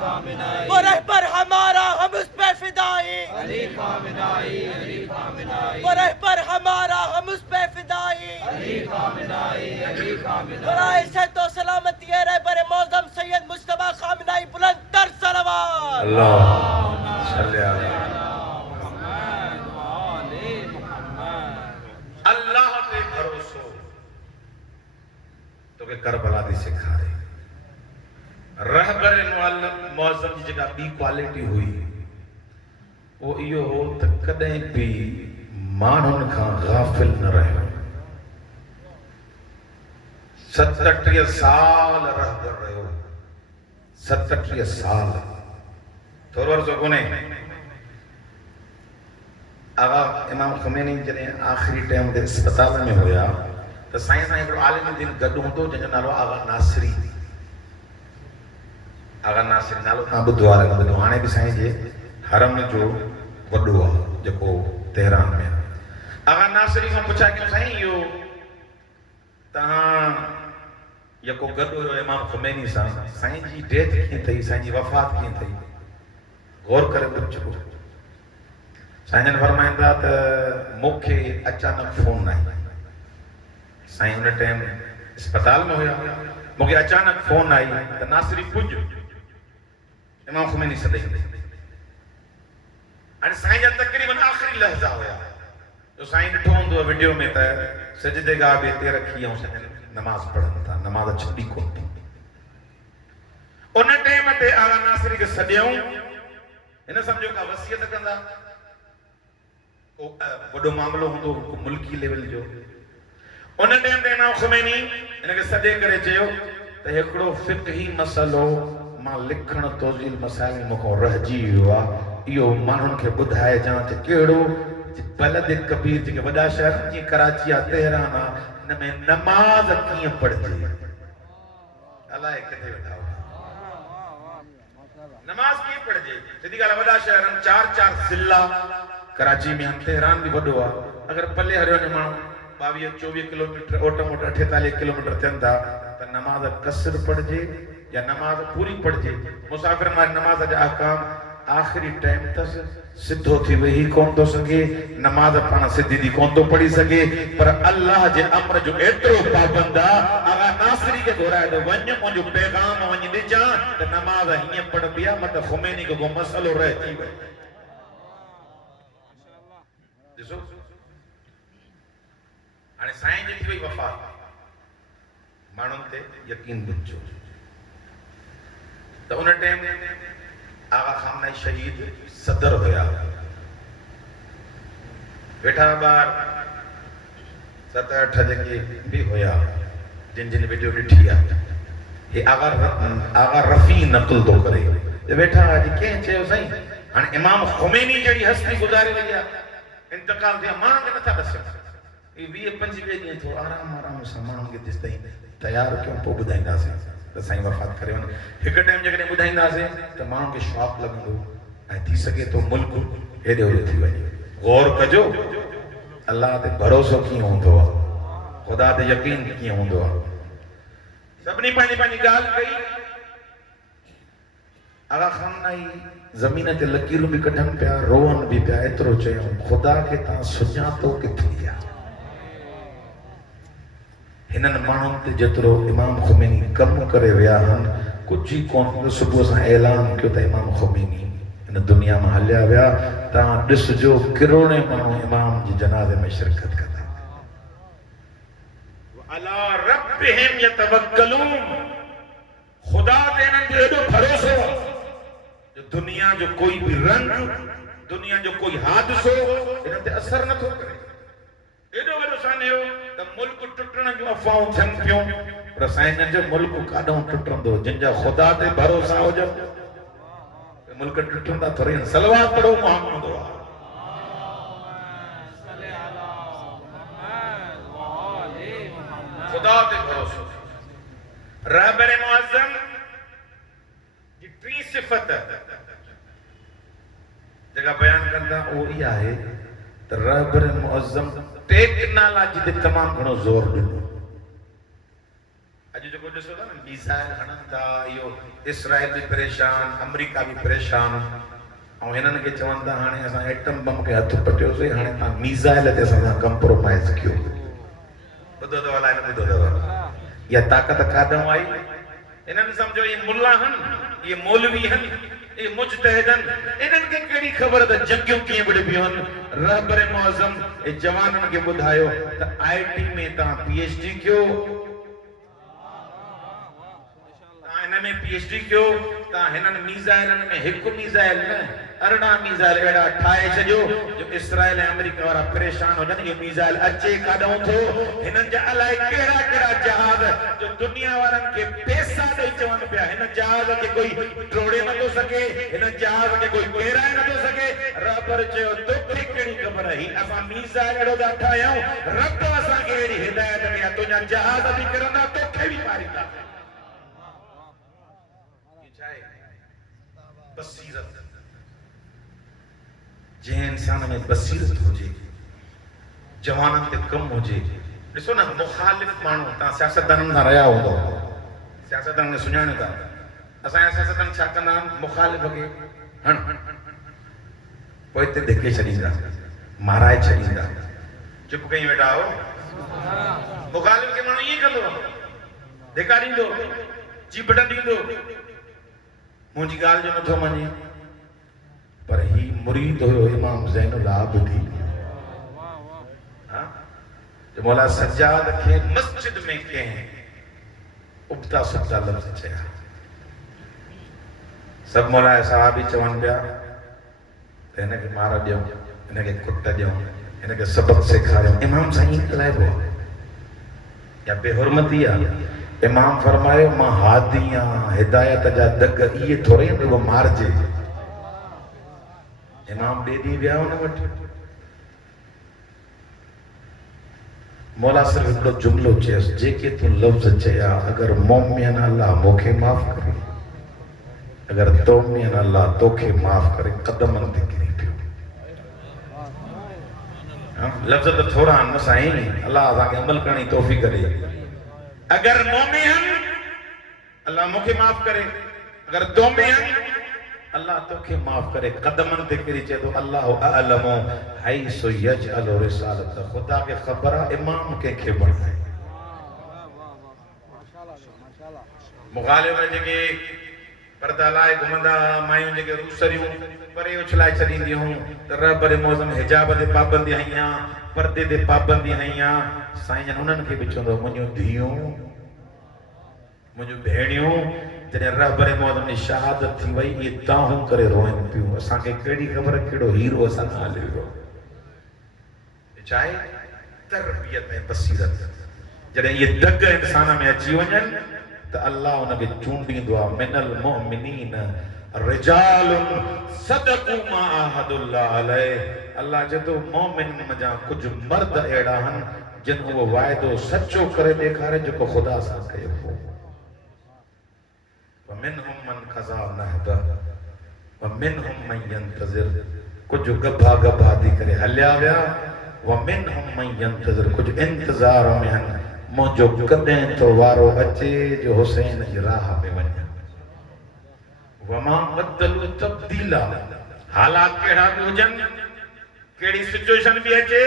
खामनाई वो रहबर हमारा हम उस पे फिदाई अली खामनाई वो रहबर हमारा हम उस पे फिदाई अली खामनाई बराए से तो सलामती है रहबर मौज़म सैयद मुस्तफा खामनाई बुलंद तर सलवात अल्लाह सल्ले अलैहि अल्लाह पे भरोसो तो के करबला दी सिखारे रहबर मौज़म जी जगह बी क्वालिटी हुई वो इयो हो त कदे भी मानन का गाफिल न रहे 37 साल रहबर रहो 37 साल थोरो वर्षो कोने आगा इमाम ख़ुमैनी जने आखिरी टाइम दे अस्पताल में होया तो साईं साईं हिकिड़ो आलिम दिन गॾु हूंदो जंहिंजो नालो आगा नासरी नालो तव्हां ॿुधो आहे ॿुधो हाणे बि साईं जे हरम जो वॾो आहे जेको तेहरान में आगा नासरी खां पुछा कयूं साईं इहो तव्हां जेको गॾु हुयो इमाम ख़ुमैनी सां साईं जी डेथ कीअं थी साईं जी वफ़ात कीअं थी गौर करे पुछो साईं जन फरमाईंदा त मूंखे अचानक फोन आई साईं उन टाइम अस्पताल में हुया मूंखे अचानक फोन आई त नासरी पुज इमाम ख़ुमैनी सदई हाणे साईं जा तक़रीबन आख़िरी लहज़ा हुया जो साईं ॾिठो हूंदो वीडियो में त सजदे गाह बि हिते रखी ऐं साईं नमाज़ पढ़नि था नमाज़ छॾी कोन थी उन टाइम ते आला नासरी खे सॾियऊं इन समझो का वसियत कंदा को वडो मामलो हुंदो मुल्की लेवल जो उन टाइम ते इमाम ख़ुमैनी इनके सदे करे चयो त हिकिड़ो फिक़ही मसलो मां लिखण तौजील मसाइल मूंखां रहिजी वियो आहे इहो माण्हुनि खे ॿुधाए ॼां त कहिड़ो बलद कबीर जेके वॾा शहर जीअं कराची आहे तेहरान आहे हिन में नमाज़ कीअं पढ़िजे अलाए किथे वेठा नमाज कीअं पढ़िजे सिधी ॻाल्हि वॾा शहर आहिनि 4-4 ज़िला कराची में तेहरान बि वॾो आहे अगरि पले हरियो वञे माण्हू 22-24 किलोमीटर ओट मोट 48 किलोमीटर थियनि था त नमाज कसर पढ़िजे या नमाज पूरी पढ़िजे मुसाफ़िर मां नमाज जा अहकाम आख़िरी टाइम तस सिद्धो थी वही कोन थो सघे नमाज पाण सिधी दी कोन थो पढ़ी सघे पर अल्लाह जे अमर जो एतिरो पाबंद आहे आगा नासरी खे घुराए थो वञ मुंहिंजो पैगाम वञी ॾिजां त नमाज हीअं पढ़बी आहे मत ख़ुमैनी को को मसलो रहिजी वियो ॾिसो हाणे साईं जी थी वई वफ़ात माण्हुनि ते यकीन बुझो त उन टाइम आगा खामनाई शहीद सदर हुया वेठा ॿार 7-8 जेके बि हुया जिन जिन वीडियो ॾिठी आहे हे आगा रफ़ी नक़ल थो करे वेठा अॼु कंहिं चयो साईं हाणे इमाम ख़ुमैनी जहिड़ी हस्ती गुज़ारे वई आहे इंतकाल थियो माण्हुनि खे नथा ॾसनि 20-25 ॾींहं थोरो आराम सां माण्हुनि खे जेसि ताईं तयारु कयूं पोइ ॿुधाईंदासीं त साईं वफ़ात करे वञे हिकु टाइम जेकॾहिं ॿुधाईंदासीं त माण्हुनि खे शौक़ु लॻंदो ऐं थी सघे थो मुल्क हेॾे होॾे थी वञे गौर कजो अल्लाह ते भरोसो कीअं हूंदो आहे ख़ुदा ते यकीन कीअं हूंदो आहे सभिनी पंहिंजी पंहिंजी ॻाल्हि कई आगा खामनाई ज़मीन ते लकीरूं बि कढनि पिया रोअनि बि पिया एतिरो चयूं ख़ुदा खे तव्हां सुञातो किथे आहे हिननि माण्हुनि ते जेतिरो इमाम ख़ुमैनी कमु करे विया आहिनि कुझु ई कोन सुबुह सां ऐलान कयो त इमाम ख़ुमैनी हिन दुनिया मां हलिया विया तव्हां ॾिसजो किरोड़े माण्हू इमाम जे जनाज़े में शिरकत कंदा अला रब्बिहिम यतवक्कलून ख़ुदा ते हिननि जो एॾो भरोसो जो दुनिया जो कोई बि रंग दुनिया जो कोई हादिसो हिन ते असर नथो करे एॾो वॾो सान्यो त मुल्क टुटण जूं अफ़वाहूं थियनि पियूं पर साईं जो मुल्क काॾों टुटंदो जिन जा ख़ुदा ते भरोसा हुजनि मुल्क टुटंदा थोरी सलवात पढ़ो मोहम्मद ख़ुदा ते भरोसो रहबर मुअज़्ज़म जी टी सिफ़त जेका बयान कंदा उहो इहा आहे त रहबर मुअज़्ज़म टेक्नोलॉजी ते तमामु घणो ज़ोर ॾिनो अॼु जेको ॾिसो था न मिसाइल हणनि था इहो इसराइल बि परेशान अमेरिका बि परेशान ऐं हिननि खे चवनि था हाणे असां एटम बम खे हथु पटियोसीं हाणे तव्हां मिसाइल ते असां कंप्रोमाइज़ कयो ॿुधो अथव अलाए न ॿुधो अथव इहा ताक़त काॾों आई हिननि सम्झो इहे मुल्ला आहिनि इहे मौलवी आहिनि ये मुजतहिदन इन्हनि खे कहिड़ी ख़बर त जंगियूं कीअं विड़बियूं आहिनि रहबर मुअज़्ज़म ए जवाननि खे ॿुधायो त आईटी में तव्हां पीएचडी कयो तव्हां हिन में पीएचडी कयो तव्हां हिननि मीज़ाइलनि में हिकु मीज़ाइल न 18 मीज़ाइल अहिड़ा ठाहे छॾियो जो इसराइल ऐं अमेरिका वारा परेशान हुजनि इहो मीज़ाइल अचे काॾों थो हिननि जा अलाए कहिड़ा कहिड़ा जहाज़ जो दुनिया वारनि खे पैसा ॾेई चवनि पिया हिन जहाज़ खे कोई टोड़े नथो सघे हिन जहाज़ खे कोई किराए नथो सघे रहबर चयो तोखे कहिड़ी ख़बर ही असां मीज़ाइल अहिड़ो था ठाहियूं रब असांखे अहिड़ी हिदायत ॾिनी तुंहिंजा जहाज़ बि किरंदा तोखे बि मारींदा बसीरत जंहिं इंसान में बसीरत हुजे जवाननि ते कम हुजे ॾिसो न मुखालिफ़ माण्हू तव्हां सियासतदाननि सां रहिया हूंदो सियासतदान खे सुञाणो था असांजा सियासतदान छा कंदा आहिनि मुखालिफ़ खे हण पोइ हिते धिके छॾींदा माराए छॾींदा चुप कई वेठा हो मुखालिफ़ खे माण्हू ईअं कंदो धिका ॾींदो चीपट ॾींदो मुंहिंजी ॻाल्हि जो नथो मञे पर ही मुरीद हुयो इमाम ज़ैनुल आबिदीन जो मौला सज्जाद खे मस्जिद में कंहिं उबता सुबता लफ़्ज़ चया सब मौला सहाबी चवनि पिया हिनखे मार ॾियूं, हिनखे कुट ॾियूं, हिनखे सबक सेखारियूं। इमाम साईं ॻाल्हाइबो या बेहुरमती आहे? इमाम फरमायो मां हादी आहियां, हिदायत जा दग इहे थोरे रुगो मारजे। इमाम ॾेढी विया हुन वटि, मौला सिर्फ हिकिड़ो जुमिलो चयसि, जेके तूं लफ़्ज़ चया अगरि मोमिन अल्लाह मूंखे माफ़ करे, अगरि तोमिन अल्लाह तोखे माफ़ करे, क़दमनि ते किरी पियो। लफ़्ज़ त थोरा आहिनि न साईं, अल्लाह असांखे अमल करण जी तौफ़ीक़ ॾे। अगर मोमिन अल्लाह मूंखे माफ़ करे, अगर तोमिन अल्लाह तोखे माफ़ करे, क़दमनि ते किरी चए तो अल्लाह अअलमु हैसु यजअलु रिसालत। ख़ुदा खे ख़बर आहे इमाम कंहिंखे बणाए। मुग़ालिब जेके पर्दा लाइ घुमंदा, मायूं जेके रूसरियूं परे उछलाए छॾींदियूं त रहबर मौज़म हिजाब ते पाबंदी हईं, पर्दे ते पाबंदी हईं। साईं जन उन्हनि खे बि चवंदो मुंहिंजूं धीअरूं, मुंहिंजूं भेणियूं, जॾहिं रहबर मौज़म जी शहादत थी वई, इहे ताहूं करे रोइनि पियूं। असांखे कहिड़ी ख़बर कहिड़ो हीरो असां सां हले पियो। चाहे तरबियत ऐं बसीरत, जॾहिं इहे दग इंसान में अची वञनि त अल्लाह उनखे चूंडींदो आहे। मिनल मुमिनीन रिजालुन सदक़ू मा अहदुल्लाह अलैह। अल्लाह चए थो मोमिन मजा कुझु मर्द अहिड़ा आहिनि जिन उहो वाइदो सचो करे ॾेखारे जेको ख़ुदा सां कयो हो। वमिनहुम मन क़ज़ा नहबा वमिनहुम मन यंतज़िर। कुझु गभा गभा थी करे हलिया विया। वमिनहुम मन यंतज़िर, कुझु इंतज़ार में आहिनि मुंहिंजो कॾहिं तो वारो अचे जो हुसैन जी राह में वञा। वमा बदलु तब्दीला, हालात कहिड़ा बि हुजनि, कहिड़ी सिचुएशन बि अचे,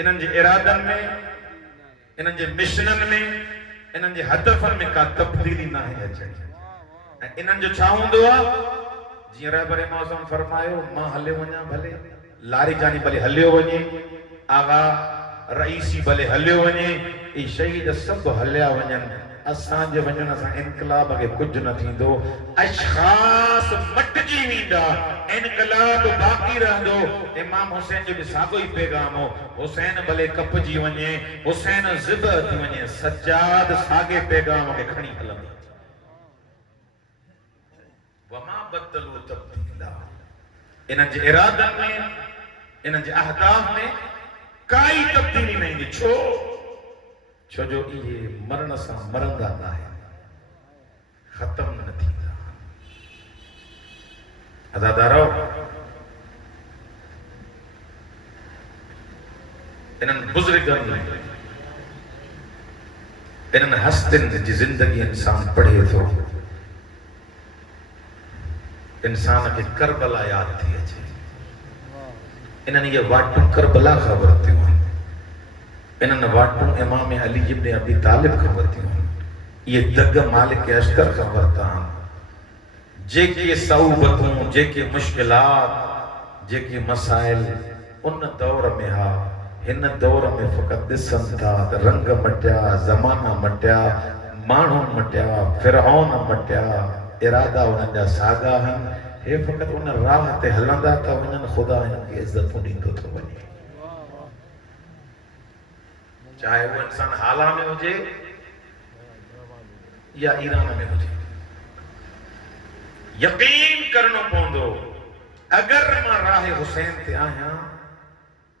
इन्हनि जे इरादनि में, इन्हनि जे मिशननि में, इन्हनि जे हदफ़नि में का तब्दीली न आहे अचणी। ऐं इन्हनि जो छा हूंदो आहे? जीअं रहबर मौज़म फरमायो मां हलियो वञा, भले लारी जानी भले हलियो वञे, आगा रईसी भले हलियो वञे, ई शहीद सभु हलिया वञनि, असांजे वञण सां इनकलाब खे कुझु न थींदो। अशख़ास मटिजी वेंदा, इनकलाब बाक़ी रहंदो। इमाम हुसैन जो बि साॻियो ई पैगाम हो, हुसैन भले कपजी वञे, हुसैन ज़िब थी वञे, सज्जाद साॻे पैगाम खे खणी हलंदो। वमा बदलु तब्दीला, इन्हनि जे इरादनि में, इन्हनि जे अहदाफ में काई तब्दीली न ईंदी। छो जो इहे मरण सां मरंदा न आहिनि, ख़तम न थींदा। अज़ादारो, इन्हनि बुज़ुर्गनि, इन्हनि हस्तियुनि जी ज़िंदगी इंसान पढ़े थो, इंसान खे करबला यादि थी अचे। इन्हनि इहे वाटूं करबला खां वरितियूं आहिनि, इन्हनि वाटूं इमाम अली इब्न अबी तालिब खां वरितियूं आहिनि, इहे दग मालिक अस्कर खां वरिता आहिनि। जेके सऊबतूं, जेके मुश्किलात, जेके मसाइल उन दौर में हा, हिन दौर में फ़क़ति ॾिसनि था त रंग मटिया, ज़माना मटिया, माण्हू मटिया, फिरऔन मटिया, इरादा उन्हनि जा साॻा आहिनि। हे फ़क़ति उन राह ते हलंदा था वञनि, ख़ुदा हिननि खे इज़तूं ॾींदो थो वञे। चाहे वो इंसान हाला में हुजे या ईरान में हुजे, यकीन करणो पवंदो अगर मां राह हुसैन ते आहियां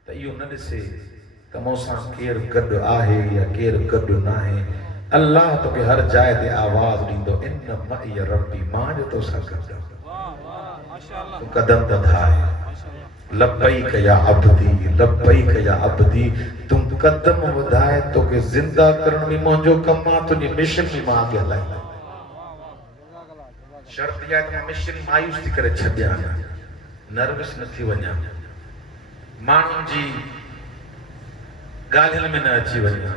त इहो न ॾिसे त मूंसां केरु गॾु आहे या केरु गॾु न आहे। अल्लाह तोखे हर जाइ ते आवाज़ ॾींदो, इन मइय रब्बी, मां जो तोसां गॾु। तूं कदम वधाए, लब्बैक या अब्दी, लब्बैक या अब्दी, तूं कदम वधाए, तोखे ज़िंदा करण में मुंहिंजो कमु आहे, तुंहिंजी मिशन में मां अॻियां हलाईंदुमि। शर्त इहा आहे त मां मिशन मायूस थी करे छॾियां न, नर्वस न थी वञा, माण्हुनि जी ॻाल्हियुनि में न अची वञा।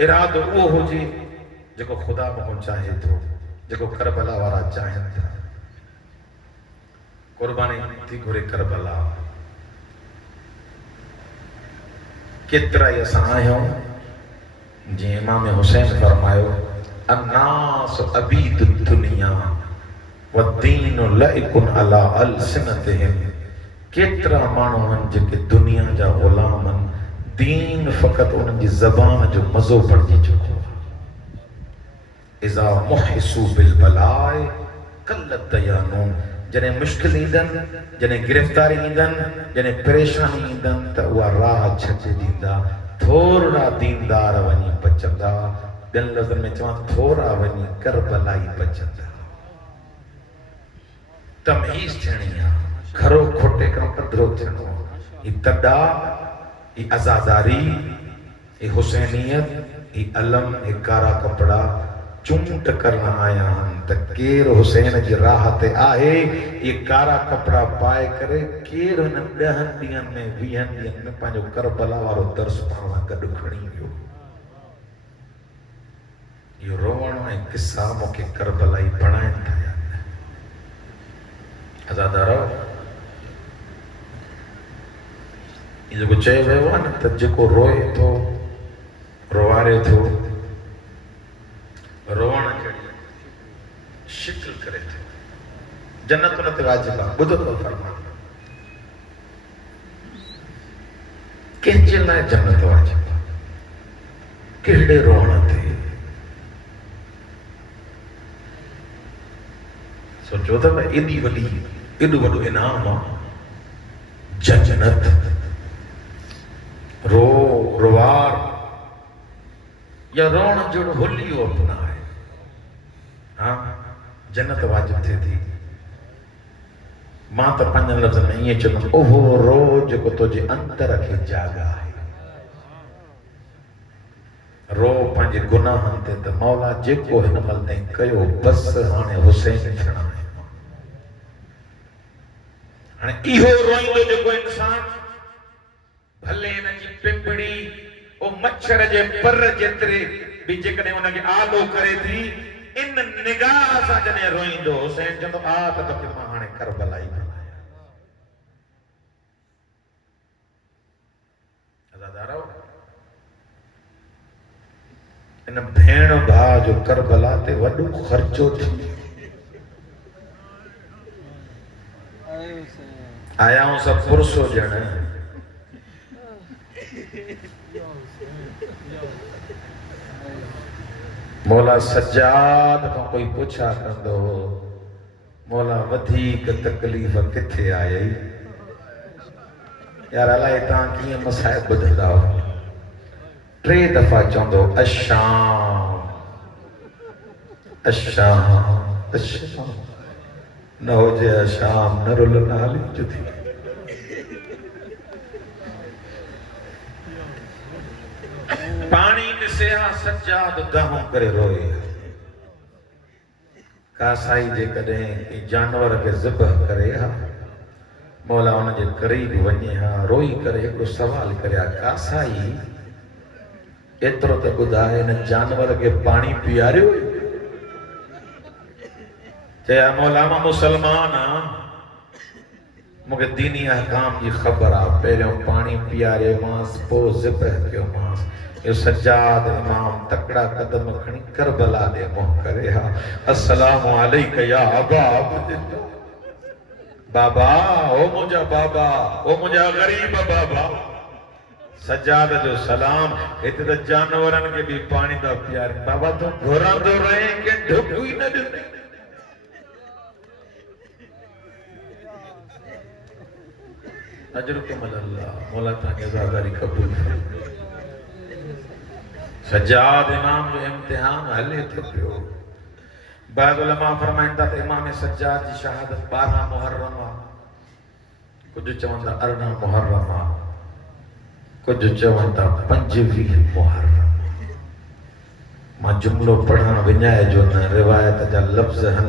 इरादो उहो हुजे जेको ख़ुदा मोह चाहे थो, जेको करबला वारा चाहिनि था। कुर्बानी थी घुरे करबला। केतिरा ई असां आहियूं, जीअं इमाम हुसैन फरमायो, अन्नास अबीदुद दुनिया वद्दीनु लइकुन अला अलसिनतिहिम। केतरा माण्हू जेके दुनिया जा गुलाम दीन फ़क़त उन्हनि जी ज़बान जो मज़ो पढ़जी चुको आहे। इज़ा मुहिसू बिल बलाए कल्लत दयानू, जॾहिं मुश्किल ईंदनि, जॾहिं गिरफ़्तारी ईंदनि, जॾहिं परेशानी ईंदनि त उहा राह छॾे ॾींदा। थोरा दीनदार वञी बचंदा, ॿियनि लफ़्ज़नि में चवां थोरा वञी करबलाई बचंदा। तमीज़ थियणी आहे, खरो खोटे खां पधिरो थियणो आहे। ही तॾा, ही आज़ादारी, ही हुसैनियत, ही अलम, ही कारा कपड़ा चूंट करण आया आहिनि त केरु हुसैन जी राह ते आहे। ये कारा कपड़ा पाए करे केरु हिन 10 ॾींहनि में 20 ॾींहनि में पंहिंजो करबला वारो दर्स पाण सां गॾु खणी वियो। इहो रोवण ऐं किसा मूंखे करबलाई बणाइनि था। आज़ादारो, जेको चयो वियो आहे न त जेको रोए थो, रोवारे थो, रोवण जहिड़ी शिकिल करे थो, जन्नत उन ते वाजिब आहे। ॿुधो थो फरमान, कंहिंजे लाइ जन्नत वाजिब आहे? कहिड़े रोवण ते? सोचो त एॾी वॾी, एॾो वॾो इनाम आहे जन्नत। रो रोवार या रोण जहिड़ो होलियो अपनाए, हाँ जन्नत वाजिब थिए थी। मां त पंहिंजनि लफ़्ज़नि में ईअं चवंदुमि, ओहो रो जेको तुंहिंजे अंतर खे जाॻा आहे। रो पंहिंजे गुनाहनि ते त मौला जेको हिन महिल ताईं कयो बसि हाणे हुसैन थियणा आहे। हाणे इहो रोईंदो जेको इंसान, भले हिन जी पिंपड़ी ओ मच्छर जे पर जेतिरे बि जेकॾहिं हुनखे आलो करे थी, इन निगाह सां जॾहिं रोईंदो, हुसैन चवंदो आ त तोखे मां हाणे करबलाई बनाया। आज़ादारो, इन भेण भाउ जो करबला ते वॾो ख़र्चो थी। आया हूं सब पुरुषो ॼण, मौला सज्जाद खां कोई पुछा कंदो, मौला वधीक तकलीफ़ किथे आई? यार अलाए तव्हां कीअं मसाइब ॿुधंदा हो। 3 दफ़ा चवंदो अशाम अशाम अशाम, न हुजे अशाम न रुल न हली जुदी। पानी ॾिसे हा सज्जाद दहों करे रोए। कासाई जेकॾहिं जानवर खे ज़िबह करे हा, मौला हुन जे क़रीब वञे हा, रोई करे हिकिड़ो सवाल करे हा, कासाई एतिरो त ॿुधाए हिन जानवर खे पाणी पीआरियो? चया मौला मां मुसलमान आहियां, मूंखे दीनी अहकाम जी ख़बर आहे। पहिरियों पाणी पीआरे मांस, पोइ ज़िबह कयो मांस। यो सज्जाद इमाम तकड़ा कदम खणी करबला ॾे मुंहुं करे हा, अस्सलामु अलैका या अबा अब्दिल्लाह। बाबा, ओ मुंहिंजा बाबा, ओ मुंहिंजा ग़रीब बाबा। सज्जाद जो सलाम। हिते त जानवरनि खे बि पाणी था पीआरनि। बाबा तूं घुरंदो रहे के ढुक ई न ॾिने। अजरुकुम अल्लाह, मौला तव्हांजी अज़ादारी क़बूल फरमाए। सज्जाद इमाम जो इम्तिहान हले थो पियो। बाद उलमा फरमाइनि था त इमाम सज्जाद जी शहादत 12 मुहर्रम आहे, कुझु चवनि था 18 मुहर्रम आहे, कुझु चवनि था 25 मुहर्रम। मां जुमिलो पढ़ण विञाइजो न, रिवायत जा लफ़्ज़ हन।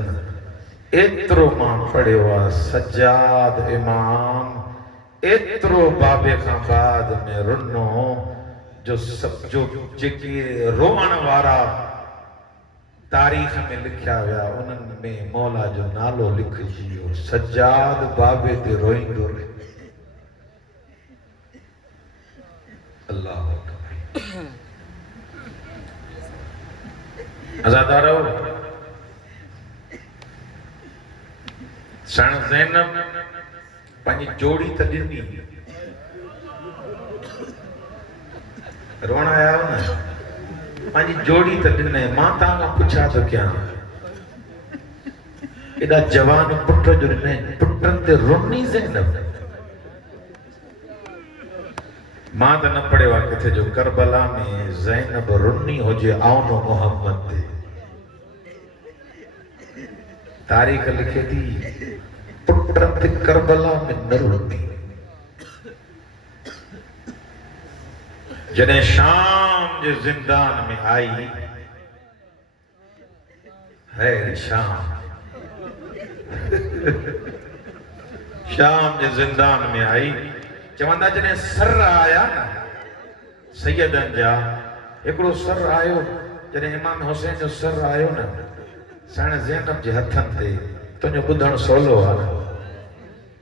एतिरो मां पढ़ियो आहे, सज्जाद इमाम एतिरो बाबे खां बाद में रुनो जो जेके रोअण वारा तारीख़ में लिखिया विया, उन्हनि में मौला जो नालो लिखिजी वियो, सज्जाद बाबे ते रोईंदो रहे। अल्लाह अकबर। आज़ादारो, सण ज़ैनब पंहिंजी जोड़ी त ॾिनी, रोण आया हो न, पंहिंजी जोड़ी त ॾिनई। मां तव्हां खां पुछा थो कयां, एॾा जवान पुट जो ॾिनई, पुटनि ते रुनी ज़ैनब? मां त न पढ़ियो आहे किथे जो करबला में ज़ैनब रुनी हुजे आउनो मोहम्मद ते। तारीख़ लिखे थी पुटनि ते करबला में न रुनी। जॾहिं शाम जे ज़िंदान में आई है शाम शाम जे ज़िंदान में आई, चवंदा जॾहिं सर आया न सैयदनि जा, हिकिड़ो सर आयो जॾहिं इमाम हुसैन जो सर आयो न साण ज़ैनब जे हथनि ते, तुंहिंजो ॿुधणु सवलो आहे,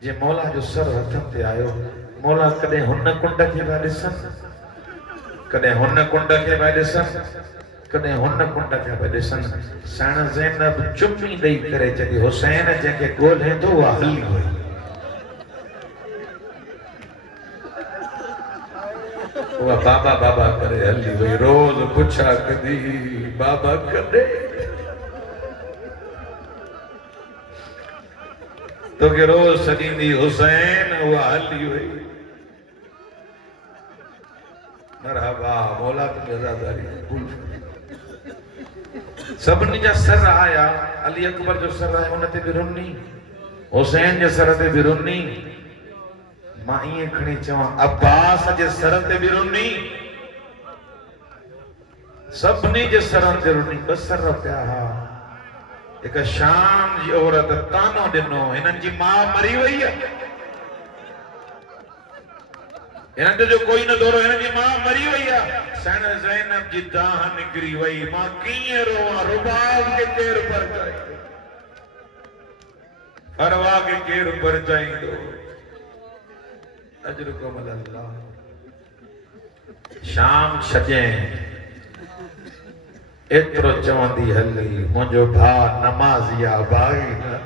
जे मौला जो सर हथनि ते आयो, मौला कॾहिं हुन कुंड खे पिया ॾिसनि, कॾहिं हुन कुंड खे पिया ॾिसनि, कॾहिं हुन कुंड खे पिया ॾिसनि। साण ज़ैनब चुमी ॾेई करे चई हुसैन जंहिंखे ॻोल्हे थो उहा हली वई। उहा बाबा बाबा करे हली वई। रोज़ पुछा कदी बाबा कॾहिं तोखे रोज़ सॾींदी हुसैन, उहा हली वई। मरहबा मौला तुंहिंजी अज़ादारी। सभिनी जा सर आया, अली अकबर जो सर आयो उन ते बि रुनी, हुसैन जे सर ते बि रुनी। मां ईअं खणी चवां अब्बास जे सर ते बि रुनी, सभिनी जे सरनि ते रुनी। ॿ सर पिया हा। हिकु शाम जी औरत तानो ॾिनो, हिननि जी माउ मरी वई आहे, हिननि जो कोई न दोरो, हिननि जी माउ मरी वई आहे। साण ज़ैनब जी दाह निकिरी वई। मां कीअं रोवां, रुबाब खे केरु परचाईंदो, फरवा खे केरु परचाईंदो। अजरुकुम अल्लाह। शाम छॾियईं, एतिरो चवंदी हली, मुंहिंजो भाउ नमाज़ी आहे, भाई न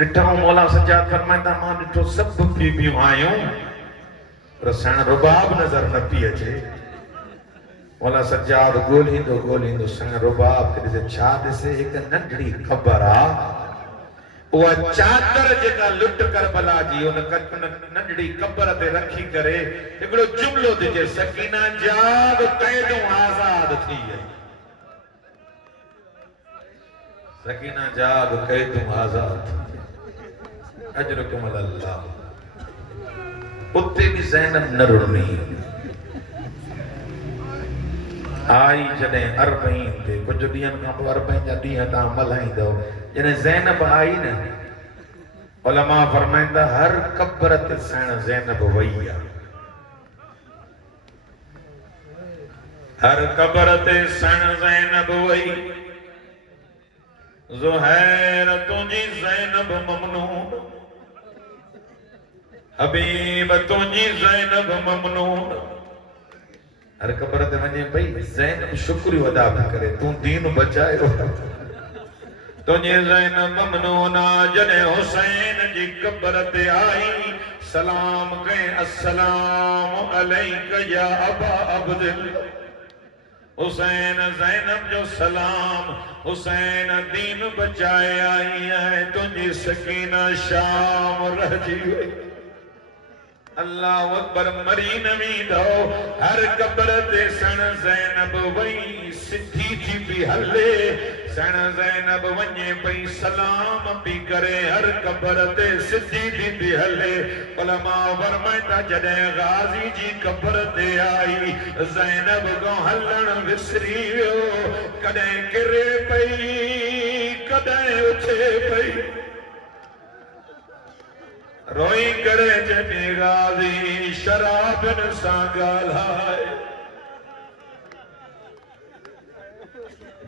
ॾिठऊं। मौला सजाद फरमाईंदा मां ॾिठो सभु बीबियूं आयूं पर साण रुबाब नज़र न पई अचे। मौला सजाद ॻोल्हींदो ॻोल्हींदो साण रुबाब खे ॾिसे, छा ॾिसे, हिकु नंढड़ी ख़बर आहे, उहा चादर जेका लुट करबला जी उन नंढड़ी कबर ते रखी करे हिकिड़ो जुमिलो ॾिजे, सकीना जाग क़ैदूं आज़ाद थी वई, सकीना जाग क़ैदूं आज़ाद थी वई। अजरुकुम अल्लाह। उते भी ज़ैनब न रुनी। आई जॾहिं 40 ते कुछ ॾींहंनि खां पोइ 40 जा ॾींहं तव्हां मल्हाईंदो, जॾहिं ज़ैनब आई न, उलमा फरमाईंदा हर कब्र ते साण ज़ैनब वई आहे, हर कब्र ते साण ज़ैनब वई। ज़ुहैर तुंहिंजी ज़ैनब ममनून, हबीब तुंहिंजी ज़ैनब ममनून। हर कब्र ते वञे पई ज़ैनब शुक्रियो अदा करे, तूं दीन बचायो, तुंहिंजी ज़ैनब ममनून। जॾहिं हुसैन जी कब्र ते आई, सलाम कई, अस्सलाम अलैका या अबा अब्दुल्लाह। हुसैन ज़ैनब जो सलाम, हुसैन दीन बचाए आई है, तुंहिंजी सकीना शाम रहिजी वई। अल्लाह अकबर। मरी न वेंदो, हर कब्र ते सण ज़ैनब वई, सिधी थी पई हले, सण ज़ैनब वञे पई सलाम पई करे, हर कब्र ते सिधी थी पई हले। उलमा फरमाईंदा जॾहिं गाज़ी जी कब्र ते आई, ज़ैनब को हलण विसरी वियो, कॾहिं किरे पई, कॾहिं उथे पई, रोई करे जॾहिं गाज़ी शराबन सां ॻाल्हाए।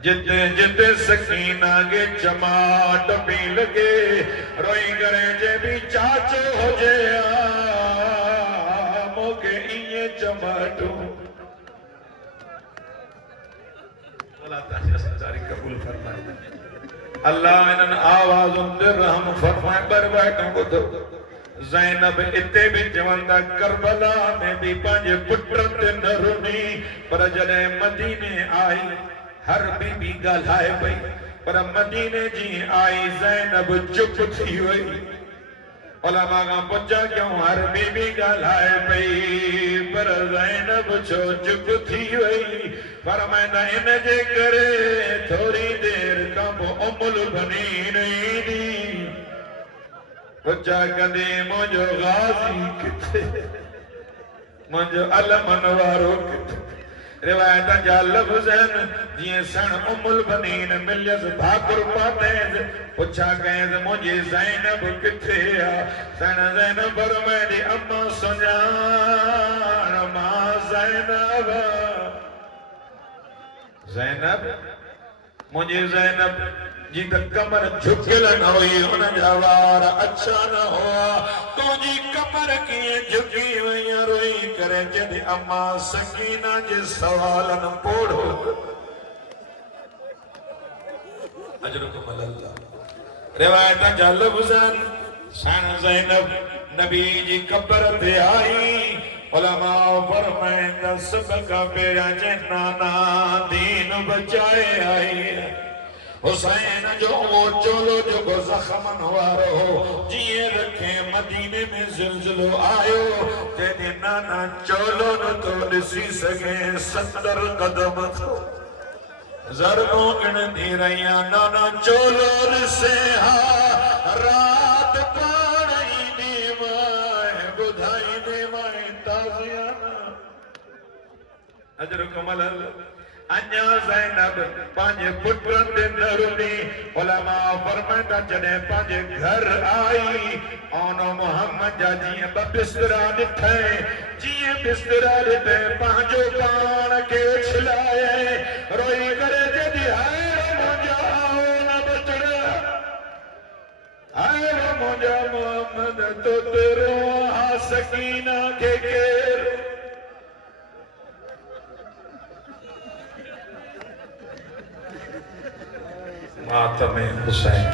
जिते जिते सकीना के चमाट पी लगे, रोई करे जे भी चाचो हुजे मोके इए चमाटो। अल्लाह ताला कबूल फरमाए। अल्लाह इन आवाज़ रहम फरमाए बरबाटों को तो ज़ैनब इते भी चवंदा करबला में भी पंहिंजे पुट ते न रुनी पर जॾहिं मदीने आई हर बीबी ॻाल्हाए पई पर मदीने जी आई ज़ैनब चुप थी वई उलमा खां पुछा क्यों हर बीबी ॻाल्हाए पई पर ज़ैनब छो चुप थी वई फरमाईंदा इन जे करे थोरी देर खां पोइ उमुल बनीन ईंदी पुछा कंदी मुंहिंजो गाज़ी किथे मुंहिंजो अलमन वारो किथे रिवायत जा लफ़्ज़ आहिनि जीअं सण उमुल बनीन मिलियस भाकुर पातैस पुछा कयस मुंहिंजी ज़ैनब किथे आहे सण ज़ैनब फरमाईंदी अम्मा सुञाण मां ज़ैनब ज़ैनब मुंहिंजी ज़ैनब जी त कमर झुकियल न हुई हुन जा वार अच्छा न हुआ तुंहिंजी कमर कीअं झुकी वई रोई करे जॾहिं अम्मा सकीना जे सवालनि पोड़ो अजरुकुम अल्लाह रिवायत जा लफ़्ज़ सण ज़ैनब नबी जी कब्र ते आई उलमा फरमाईंदा सब खां पहिरियां जे नाना दीन बचाए आई हुसैन जो वो चोलो जो जख्मन वारो जिए रखे मदीने में ज़िलज़िलो आयो तेरे नाना चोलो न तो ॾिसी सके 70 कदम थो ज़रबों गिणती रहिया नाना चोलो ॾिसे हा रात पाण ईंदी माए ॿुधाईंदी माए ताज़ियाना अजरुकुम अल्लाह अन्या ज़ैनब पंहिंजे पुटनि ते न रुनी उलमा फरमाईंदा जॾहिं पंहिंजे घर आई औन मोहम्मद जा जीअं ॿ बिस्तरा ॾिठई जीअं बिस्तरा ॾिठे पंहिंजो पाण खे उछलाए रोई करे जॾहिं हाय मुंहिंजा न बचड़ा हाय मुंहिंजा मोहम्मद तो तेरो हा सकीना खे केर मातम हुसैन